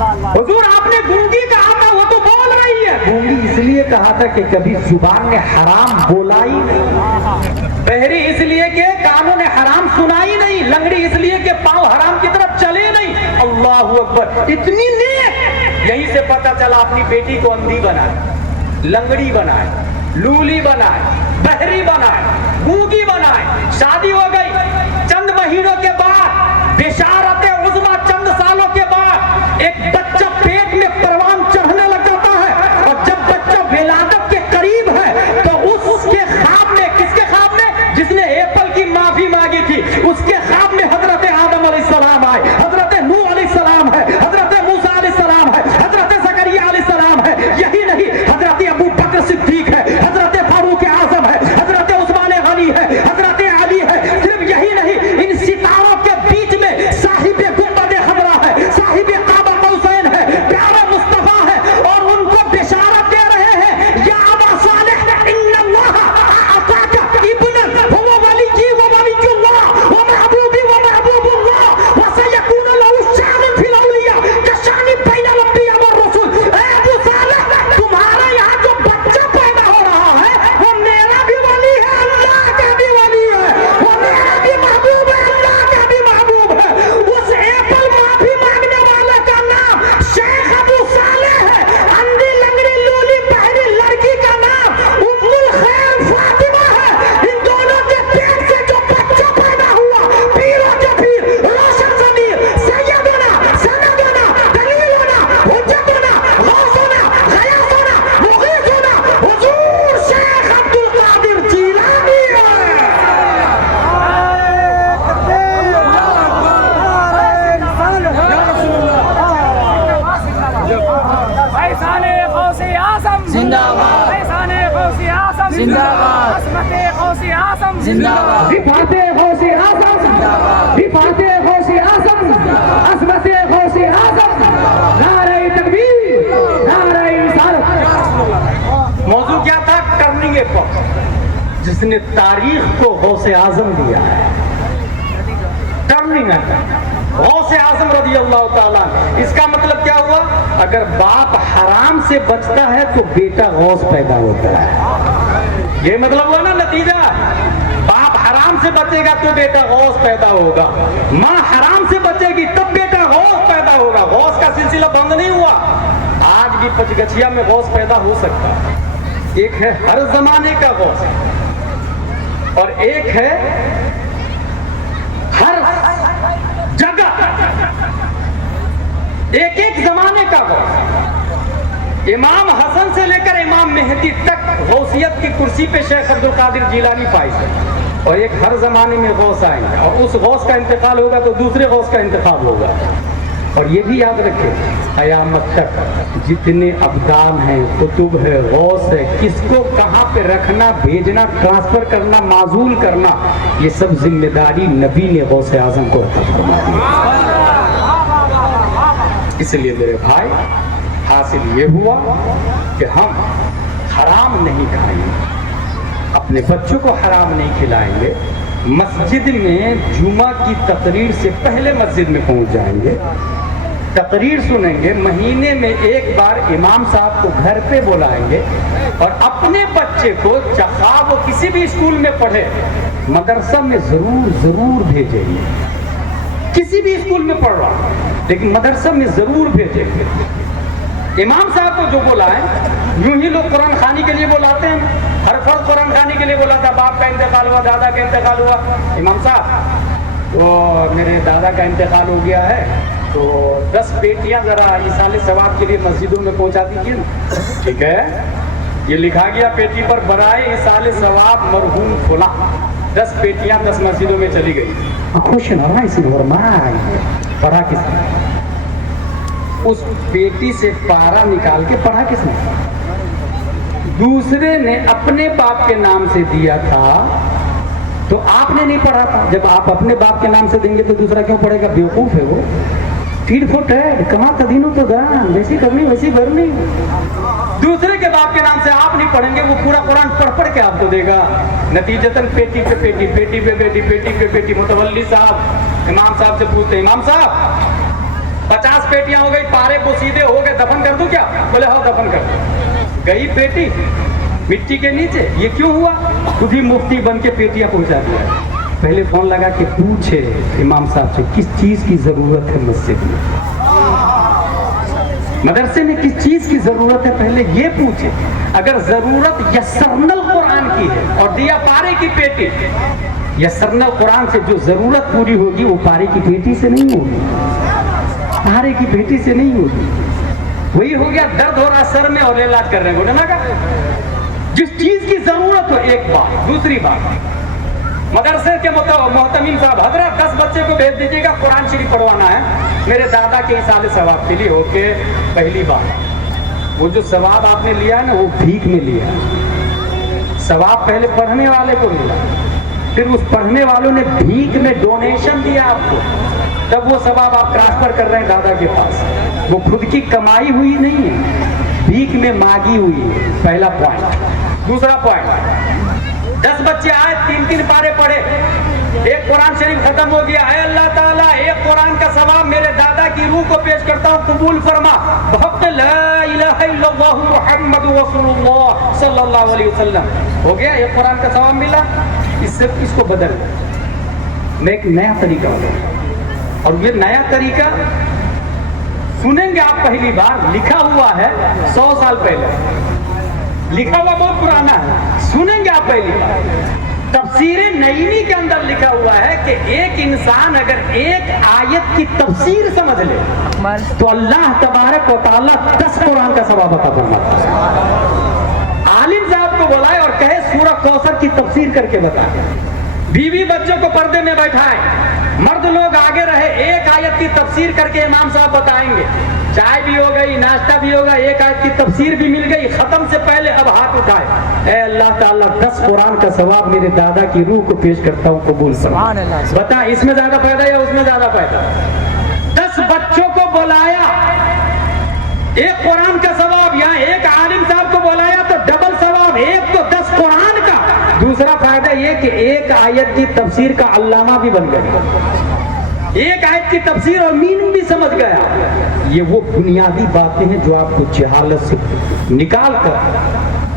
حضور آپ نے گونگی کہا تھا, وہ تو بول رہی ہے. گونگی اس لیے کہا تھا کہ کبھی زبان نے حرام بولا ہی نہیں. بہری اس لیے کہ کانوں نے حرام سنا ہی نہیں. لنگڑی اس لیے کہ پاؤں حرام کی طرف چلے نہیں. اللہ اکبر, اتنی نیک. یہیں سے پتہ چلا اپنی بیٹی کو اندھی بنائے, لنگڑی بنائے, लूली बनाए, बहरी बनाए, गूंगी बनाए, शादी हो गई, चंद महीनों के बाद बेशारत उज़्मा, चंद सालों के बाद एक बच्चा पेट में परवान चढ़ने लग जाता है, और जब बच्चा विलादत के करीब है तो उसके ख्वाब में, किसके ख्वाब में? जिसने एप्पल की माफी मांगी थी, उसके ख्वाब में हजरत आदम अलैहिस्सलाम आए, हजरत नूह अलैहिस्सलाम है, हजरत मूसा अलैहिस्सलाम है, हजरत ज़करिया अलैहिस्सलाम है। यही नहीं, हजरत अबू बकर सिद्दीक है, हजरत फारूक आज़म है, हजरत उस्मान गनी है, हजरत अली है। सिर्फ यही नहीं, इन सितारों के बीच में साहिब गुंबद खबरा है, साहिब काबा कौसैन है, प्यारा मुस्तफा है, और उनको बिशारत दे रहे हैं, या अबा सालेह इन्नल्लाह आताका इब्नन हुवा वलिय्यी व वलिय्युल्लाह व महबूबी व महबूबुल्लाह व सयकूनु लहु शानिन फिल औलिया कशानि बैनल अंबिया व रसूल। ए अबू सालेह, तुम्हारे यहाँ जो बच्चा पैदा हो रहा है वो मेरा भी वली है, अल्लाह का भी वली है, वो मेरा भी महबूब है, अल्लाह का भी महबूब है। उस एप्पल माफी मांगने वाले का नाम शेख अबू सालेह है, अंधी लंगड़ी लूली बहरी लड़की का नाम उम्मुल खैर फातिमा है। इन दोनों के पेट से जो बच्चा पैदा हुआ, पीरों के पीर, रोशन ज़मीर, सैयदना, सनदना, दलीलना, हुज्जतना, गौसना, गयासना, मुगीसना, हुजूर शेख अब्दुल कादिर जीलानी है। फैज़ाने गौसे आज़म जिंदाबाद, फैज़ाने गौसे आज़म जिंदाबाद, असमते गौसे आज़म जिंदाबाद, रिफाते गौसे आज़म जिंदाबाद, रिफाते गौसे आज़म, अज़मते गौसे आज़म, नारे तकबीर, नारे रिसालत। मौजू क्या था? टर्निंग ए पॉइंट, जिसने तारीख को गौसे आजम दिया है। टर्निंग गौसे आजम रज़ी अल्लाह ताला। इसका मतलब क्या हुआ? अगर बाप हराम से बचता है तो बेटा गौस पैदा होता है। ये मतलब हुआ ना नतीजा। बाप हराम से बचेगा तो बेटा गौस पैदा होगा, माँ हराम से बचेगी तब बेटा गौस पैदा होगा। गौस का सिलसिला बंद नहीं हुआ। आज भी पचगछिया में गौस पैदा हो सकता है। एक है हर जमाने का गौस और एक है हर जगह, एक एक जमाने का गौस। इमाम हसन से लेकर इमाम मेहदी तक गौसियत की कुर्सी पे शेख अब्दुल कादिर जीलानी फाइज है, और एक हर जमाने में गौस आएंगे, और उस गौस का इंतकाल होगा तो दूसरे गौस का इंतकाल होगा। और ये भी याद रखें, क़यामत तक जितने अब्दान हैं, कुतुब है, गौस है, किसको कहाँ पे रखना, भेजना, ट्रांसफर करना, माजूल करना, ये सब जिम्मेदारी नबी ने गौसे आजम को अता फरमा दी। इसलिए मेरे भाई, हासिल ये हुआ कि हम हराम नहीं खाएंगे, अपने बच्चों को हराम नहीं खिलाएंगे, मस्जिद में जुमा की तकरीर से पहले मस्जिद में पहुंच जाएंगे, तकरीर सुनेंगे, महीने में एक बार इमाम साहब को घर पे बुलाएंगे, और अपने बच्चे को चाहे वो किसी भी स्कूल में पढ़े, मदरसा में जरूर भेजेंगे। किसी भी स्कूल में पढ़ रहा लेकिन मदरसा में जरूर भेजेंगे। इमाम साहब को जो बुलाएं, यूं ही लोग कुरान खानी के लिए बुलाते हैं, हर फर्द कुरान खानी के लिए बुलाता, बाप का इंतकाल हुआ, दादा का इंतकाल हुआ, इमाम साहब तो मेरे दादा का इंतकाल हो गया है, तो 10 पेटियां जरा इसाले सवाब के लिए मस्जिदों में पहुंचा दीजिए। ठीक है, ये लिखा गया पेटी पर, बराए इसाले सवाब मरहूम फुला। 10 पेटियां 10 मस्जिदों में चली गई। खुश पढ़ा किसने? उस पेटी से पारा निकाल के पढ़ा किसने? दूसरे ने अपने बाप के नाम से दिया था, तो आपने नहीं पढ़ा था। जब आप अपने बाप के नाम से देंगे तो दूसरा क्यों पढ़ेगा? बेवकूफ है वो। फीड फॉर टैड, कमा कदीनो तो दान, जैसी करनी वैसी भरनी। दूसरे के बाप के नाम से आप नहीं पढ़ेंगे, वो पूरा कुरान पढ़ के आपको देगा। नतीजतन पेटी पे पेटी, पेटी पे पेटी, पेटी पे पेटी। मुतवल्ली साहब इमाम साहब से पूछते, इमाम साहब 50 पेटियां हो गई, पारे पोसीदे हो गए, दफन कर दूं क्या? बोले हाँ दफन कर दो। गई पेटी मिट्टी के नीचे। ये क्यों हुआ? खुद ही मुफ्ती बन के पेटियां पहुंचा दिया। पहले फोन लगा के पूछे इमाम साहब से किस चीज की जरूरत है मस्जिद में। मदरसे में किस चीज की जरूरत है पहले ये पूछे। अगर जरूरत यस्सरनल कुरान की है और दिया पारे की पेटी, यस्सरनल कुरान से जो जरूरत पूरी होगी वो पारे की पेटी से नहीं होगी, पारे की पेटी से नहीं होगी। वही हो गया दर्द हो रहा सर में और इलाज कर रहे हैं घुटना का। जिस चीज की जरूरत हो एक बात। दूसरी बात, मदरसे के मोहतमीम साहब, हजरत 10 बच्चे को भेज दीजिएगा कुरान शरीफ पढ़वाना है मेरे दादा के इसाले सवाब के लिए। ओके, पहली बात, वो जो सवाब आपने लिया है ना वो भीख में लिया। सवाब पहले पढ़ने वाले को मिला, फिर उस पढ़ने वालों ने भीख में डोनेशन दिया आपको, तब वो सवाब आप ट्रांसफर कर रहे हैं दादा के पास। वो खुद की कमाई हुई नहीं है, भीख में मांगी हुई है। पहला पॉइंट। दूसरा पॉइंट, 10 बच्चे आए, 3-3 पारे पढ़े, एक कुरान शरीफ खत्म हो गया। है अल्लाह ताला, एक कुरान का सवाब मेरे दादा की रूह को पेश करता हूँ, कबूल फरमा। बहुत ला इलाहा इल्लल्लाह मुहम्मदुर रसूलुल्लाह सल्लल्लाहु अलैहि वसल्लम हो गया, एक कुरान का सवाब मिला। इससे इसको बदल मैं एक नया तरीका होगा, और ये नया तरीका सुनेंगे आप पहली बार। लिखा हुआ है 100 साल पहले, लिखा हुआ बहुत पुराना है, सुनेंगे आप पहली बार। तफसीरे नईमी के अंदर लिखा हुआ है कि एक इंसान अगर एक आयत की तफसीर समझ ले तो अल्लाह तबारक व तआला 10 कुरान का सवाब अता फरमाता है। आलिम साहब को बुलाए और कहे सूरह कौसर की तफसीर करके बताए। बीवी बच्चों को पर्दे में बैठाए, मर्द लोग आगे रहे, एक आयत की तफसीर करके इमाम साहब बताएंगे। चाय भी हो गई, नाश्ता भी होगा, एक आयत की तफसीर भी मिल गई। खत्म से पहले अब हाथ उठाए, ए अल्लाह ताला 10 कुरान का सवाब मेरे दादा की रूह को पेश करता हूँ, कबूल फरमा। बता इसमें ज्यादा फायदा या उसमें ज्यादा फायदा? 10 बच्चों को बुलाया, एक कुरान का सवाब। यहाँ एक आलिम साहब को बुलाया तो डबल सवाब, एक तो 10 कुरान का। दूसरा फायदा ये कि एक आयत की तफसीर का अल्लामा भी बन गया, एक आयत की तफसीर और मीनिंग भी समझ गया। ये वो बुनियादी बातें हैं जो आपको जहालत से निकाल कर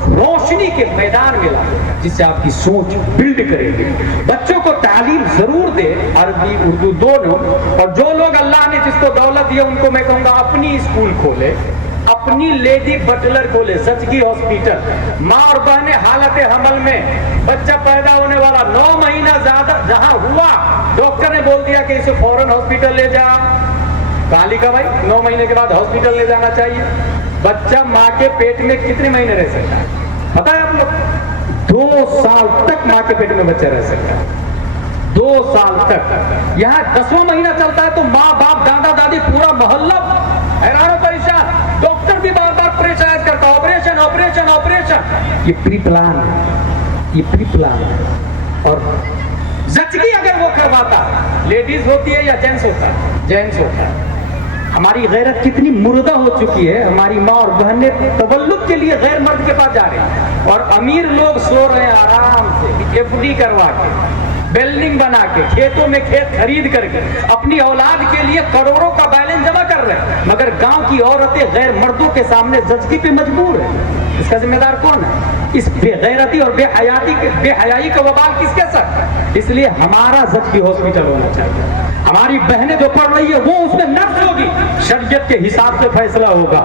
रोशनी के मैदान में लाए, जिससे आपकी सोच बिल्ड करेगी। बच्चों को तालीम जरूर दे, अरबी उर्दू दोनों। और जो लोग अल्लाह ने जिसको दौलत दी उनको मैं कहूँगा अपनी स्कूल खोले, अपनी लेडी बटलर खोले, सचगी हॉस्पिटल। माँ और बहनें हालत हमल में, बच्चा पैदा होने वाला 9 महीना ज्यादा जहाँ हुआ, डॉक्टर ने बोल दिया कि इसे फौरन हॉस्पिटल ले जा। कहाँ लिखा भाई? 9 महीने के बाद हॉस्पिटल ले जाना चाहिए। बच्चा माँ के पेट में कितने महीने रह सकता है पता है आप लोग? 2 साल तक माँ के पेट में बच्चा रह सकता है, 2 साल तक। यहाँ 10वां महीना चलता है तो माँ बाप दादा दादी पूरा मोहल्ला हैरान परेशान, डॉक्टर भी बार बार प्रेशराइज करता, ऑपरेशन ऑपरेशन ऑपरेशन। ये प्री प्लान है, ये प्री प्लान है। और जचगी अगर वो करवाता, लेडीज होती है या जेंट्स होता है? जेंट्स होता है। हमारी गैरत कितनी मुर्दा हो चुकी है, हमारी माँ और बहनें तबल्लुक के लिए गैर मर्द के पास जा रही हैं, और अमीर लोग सो रहे हैं आराम से, एफडी करवा के, बिल्डिंग बना के, खेतों में खेत खरीद करके अपनी औलाद के लिए करोड़ों का बैलेंस जमा कर रहे हैं। मगर गांव की औरतें गैर मर्दों के सामने जचगी पे मजबूर है। इसका जिम्मेदार कौन है? इस बेगैरती और बेहयाई का वबाल किसके सर? इसलिए हमारा जचगी हॉस्पिटल होना चाहिए। हमारी बहनें जो पढ़ रही है वो उसमें नर्स होगी, शरीयत के हिसाब से फैसला होगा।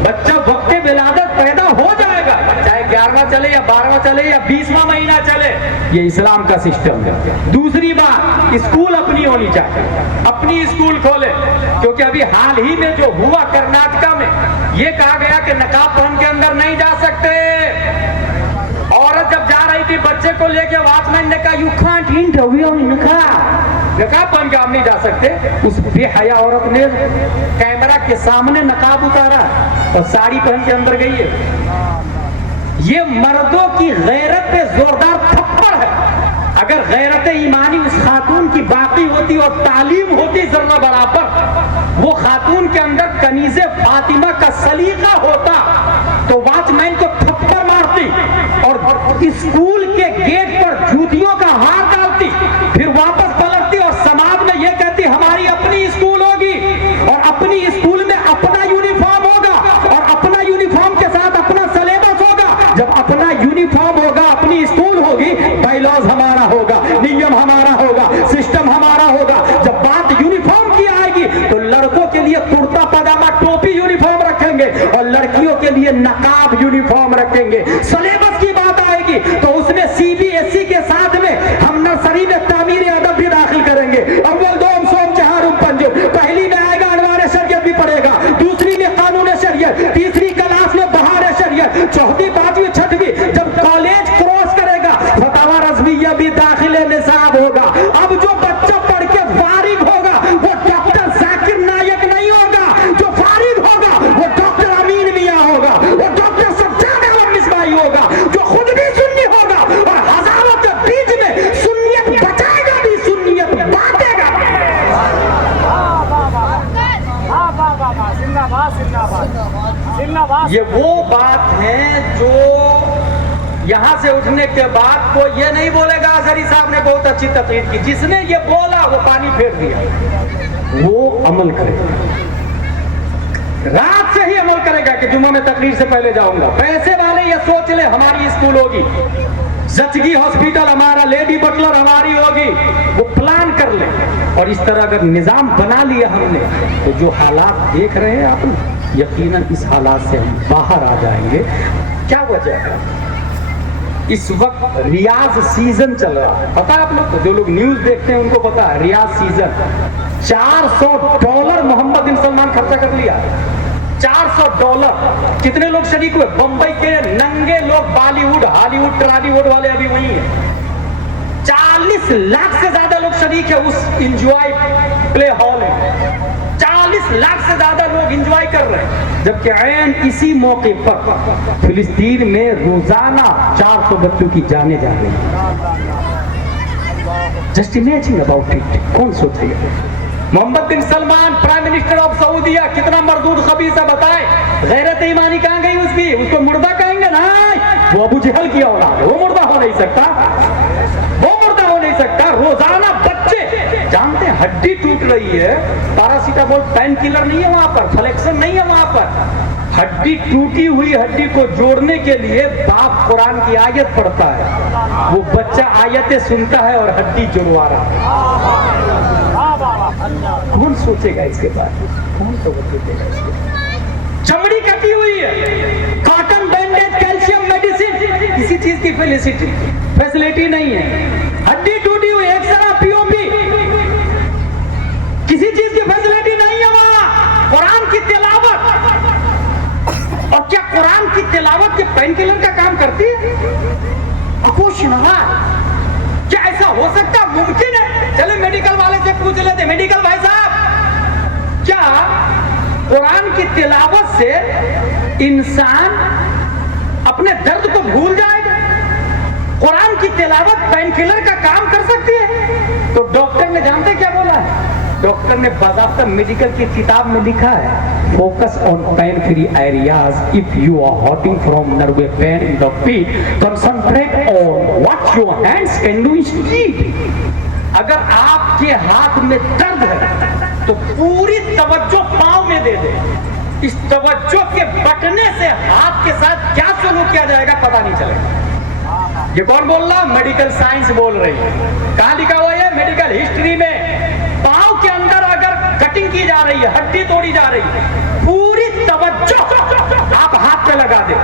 बच्चा वक्त विलादत पैदा हो जाएगा, चाहे 11वां चले या 12वां चले या 20वां महीना चले, ये इस्लाम का सिस्टम है। दूसरी बात, स्कूल अपनी होनी चाहिए, अपनी स्कूल खोले। क्योंकि अभी हाल ही में जो हुआ कर्नाटका में, ये कहा गया कि नकाब पहन के अंदर नहीं जा सकते। औरत जब जा रही थी बच्चे को लेके, वॉचमैन ने कहा यू कांट इंटरव्यू नकाब पहन के आप नहीं जा सकते। उस बेहया औरत ने कैमरा के सामने नकाब उतारा और साड़ी पहन के अंदर गई है। ये मर्दों की गैरत पे जोरदार थप्पड़ है। अगर गैरत ईमानी उस खातून की बाकी होती और तालीम होती जर्रा बराबर, वो खातून के अंदर कनीज़े फातिमा का सलीका होता तो वॉचमैन को थप्पड़ मारती और स्कूल के गेट पर जूतियों का हार डालती, फिर वापस पलटती और समाज में ये कहती हमारी अपनी स्कूल होगी और अपनी स्कूल में अपना यूनिफॉर्म होगा और अपना यूनिफॉर्म के साथ अपना सिलेबस होगा। जब अपना यूनिफॉर्म होगा, अपनी स्कूल होगी, बायलॉज हमारा होगा, नियम हमारा होगा, सिस्टम हमारा होगा। जब बात यूनिफॉर्म की आएगी तो लड़कों के लिए कुर्ता पजामा टोपी यूनिफॉर्म रखे लिए नकाब यूनिफॉर्म रखेंगे। सिलेबस की बात आएगी तो उसमें CBSE के साथ में हम नर्सरी में तामीर अदब भी दाखिल करेंगे। अव्वल दोम सोम चहारुम पंजुम, पहली में आएगा अनवार शरीयत भी पढ़ेगा, दूसरी में कानून शरीयत, तीसरी क्लास में बहार शरीयत, चौथी पांचवी छठवीं जब कॉलेज क्रॉस करेगा फतावा रज़विय्या भी दाखिले निसाब होगा। अब जो बच्चा पढ़ के फारिग होगा वो डॉक्टर जाकिर नायक नहीं होगा, जो फारिग होगा वो डॉक्टर अमीन मियां होगा, वो डॉक्टर सज्जाद अहमद मिसबाही होगा, जो खुद भी सुन्नी होगा और हजारों के बीच में सुन्नियत बचाएगा भी सुन्नियत बांटेगा। जिंदाबाद जिंदाबाद जिंदाबाद। ये वो बात है जो यहाँ से उठने के बाद को ये नहीं बोलेगा अजहरी साहब ने बहुत अच्छी तकरीर की, जिसने ये बोला वो पानी फेर दिया। वो अमल करेगा, रात से ही अमल करेगा कि जुम्मा में तकरीर से पहले जाऊंगा। पैसे वाले ये सोच ले हमारी स्कूल होगी, जचगी हॉस्पिटल हमारा, लेडी बटलर हमारी होगी, वो प्लान कर ले। और इस तरह अगर निजाम बना लिया हमने तो जो हालात देख रहे हैं आप, यकीनन इस हालात से हम बाहर आ जाएंगे। क्या वजह है? इस वक्त रियाज सीजन चल रहा है, पता है आप लोग को? जो लोग न्यूज देखते हैं उनको पता है रियाज सीजन। $400 मोहम्मद बिन सलमान खर्चा कर लिया। $400। कितने लोग शरीक हुए? बंबई के नंगे लोग, बॉलीवुड हॉलीवुड ट्रॉलीवुड वाले अभी वही है। 40 लाख से ज्यादा लोग शरीक है उस इंजॉय प्ले हॉल में। 40 लाख से ज्यादा लोग इंजॉय कर रहे हैं, जबकि ऐन इसी मौके पर फिलिस्तीन में रोजाना 400 बच्चों की जाने जा रही है। Just imagine about it. कौन सोचेगा? मोहम्मद बिन सलमान प्राइम मिनिस्टर ऑफ सऊदीया, कितना मरदूद खबीस है बताए। गैरत ईमानी कहाँ गई उसकी? उसको मुर्दा कहेंगे ना, वो अबू जहल की औलाद है, वो मुर्दा हो नहीं सकता, वो मुर्दा हो नहीं सकता। रोजाना बच्चे जानते हैं हड्डी टूट रही है, पैरासीटामोल पेन किलर नहीं है वहां पर, फ्लेक्सन नहीं है वहां पर। हड्डी टूटी हुई हड्डी को जोड़ने के लिए बाप कुरान की आयत पढ़ता है, वो बच्चा आयतें सुनता है और हड्डी जुड़वा रहा है। कौन सोचेगा इसके बाद? कौन सोचेगा इसके बाद? चमड़ी कटी हुई है, कॉटन बैंडेज, कैल्शियम मेडिसिन, किसी चीज की फैसिलिटी नहीं है। हड्डी टूटी हुई, एक्सरा, पीओपी, किसी चीज की फैसिलिटी नहीं है वहां। कुरान की तिलावत, और क्या कुरान की तिलावत के पेन किलर का काम करती है? क्या ऐसा हो सकता? मुमकिन है? चले मेडिकल वाले से पूछ लेते, मेडिकल भाई साहब, क्या कुरान की तिलावत से इंसान अपने दर्द को भूल जाएगा? कुरान की तिलावत पेन किलर का काम कर सकती है? तो डॉक्टर ने जानते क्या बोला है? डॉक्टर ने बाज़ाब्ता मेडिकल की किताब में लिखा है, focus on pain free areas. If you are hurting from nerve pain in the feet, concentrate on what your hands can do instead. अगर आपके हाथ में दर्द है तो पूरी तवज्जो पांव में दे दे। इस तवज्जो के बटने से हाथ के साथ क्या सलूक किया जाएगा पता नहीं चलेगा। ये कौन बोल रहा? मेडिकल साइंस बोल रही है। कहां लिखा हुआ है? मेडिकल हिस्ट्री में। पांव के अंदर अगर कटिंग की जा रही है, हड्डी तोड़ी जा रही है, पूरी तवज्जो आप हाथ पे लगा दे,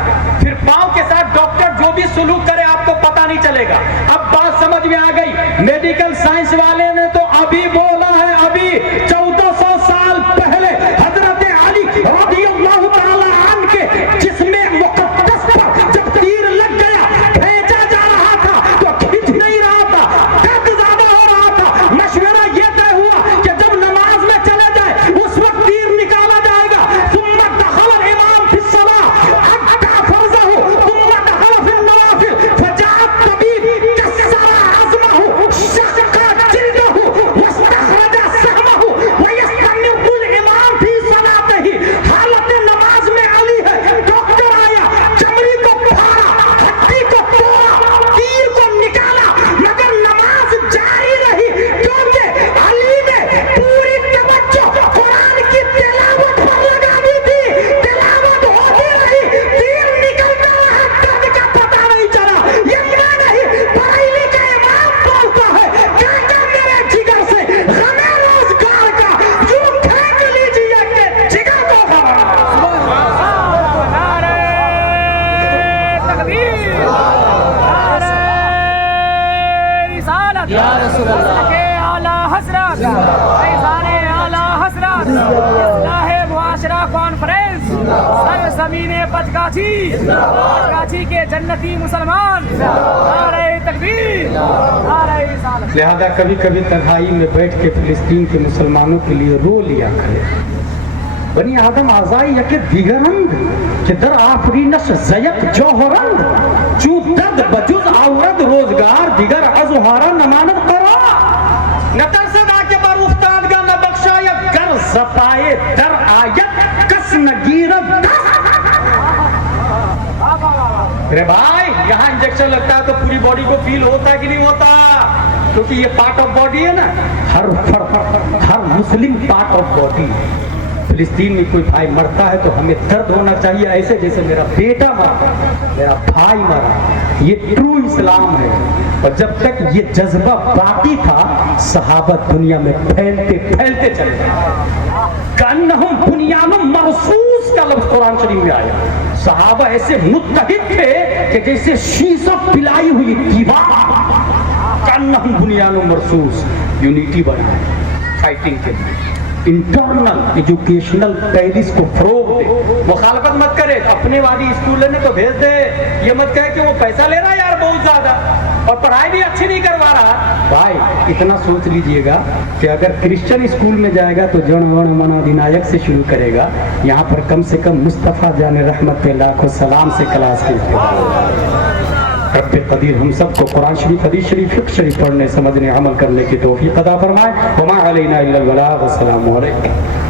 फिर पांव के साथ डॉक्टर जो भी सुलूक करे आपको पता नहीं चलेगा। अब बात समझ में आ गई। मेडिकल साइंस वाले ने तो अभी बोला है, अभी 1400 साल पहले हजरत अली रज़ियल्लाहु ताला अन्हु के जिस्म मुक़द्दस पर जब तीर लग गया, भेजा जा रहा था तो खींच नहीं रहा था, दर्द ज्यादा हो रहा था। मशवरा ये तय हुआ कि जब नमाज में चले जाए उस वक्त तीर निकाला जाएगा। सुम्मा दखल इमाम फी सलाह हत्ता फरज़हु, सुम्मा दखल फी नवाफिल फजाअत तबीब कसरा अज़महु शक्का जिल्दहु वस्तखरा رسالت کے اعلی حضرت فیضان اعلی حضرت اصلاح معاشرہ کانفرنس سرزمین پچکاچی کے جنتی مسلمان، نعرہ تکبیر، نعرہ رسالت۔ لہذا کبھی کبھی تنہائی میں بیٹھ کے فلسطین کے مسلمانوں کے لیے رو لیا کرے۔ بنی آدم آزائی یک دیگرند کہ در آفرینش زیق جوہرند، چو درد بجز آورد روزگار دیگر از وہارا نماند قرار۔ نہ ترسد آکے بر افتاد گا نہ بخشاید، گر زپائے در آیت کس نگیرد۔ ارے بھائی یہاں انجیکشن لگتا ہے تو پوری باڈی کو فیل ہوتا ہے کہ نہیں ہوتا؟ کیونکہ یہ پارٹ آف باڈی ہے نا، ہر مسلم پارٹ آف باڈی۔ فلسطین میں کوئی بھائی مرتا ہے تو ہمیں درد ہونا چاہیے ایسے جیسے میرا بیٹا مرا، میرا بھائی مرا۔ یہ ٹرو اسلام ہے۔ اور جب تک یہ جذبہ باقی تھا صحابہ دنیا میں پھیلتے چلے کأنہم بنیان مرصوص کا لفظ قرآن شریف میں آیا۔ صحابہ ایسے متحد تھے کہ جیسے شیشہ پلائی ہوئی دیوار، کأنہم بنیان مرصوص، یونیٹی بنا ہے فائٹنگ کے لیے۔ انٹرنل ایجوکیشنل پیرس کو فروغ دے، مخالفت مت کرے، اپنے وادی اسکول لینے تو بھیج دے، یہ مت کہے کہ وہ پیسہ لے رہا ہے یار بہت زیادہ اور پڑھائی بھی اچھی نہیں کروا رہا۔ بھائی اتنا سوچ لیجئے گا کہ اگر کرسچن اسکول میں جائے گا تو جن گن من ادھینائک سے شروع کرے گا، یہاں پر کم سے کم مصطفیٰ جان رحمت پہ لاکھوں سلام سے کلاس کی۔ رب قدیر ہم سب کو قرآن شریف، حدیث شریف، فقہ شریف پڑھنے، سمجھنے، عمل کرنے کی توفیق عطا فرمائے۔ وما علینا الا البلاغ۔ السلام علیکم۔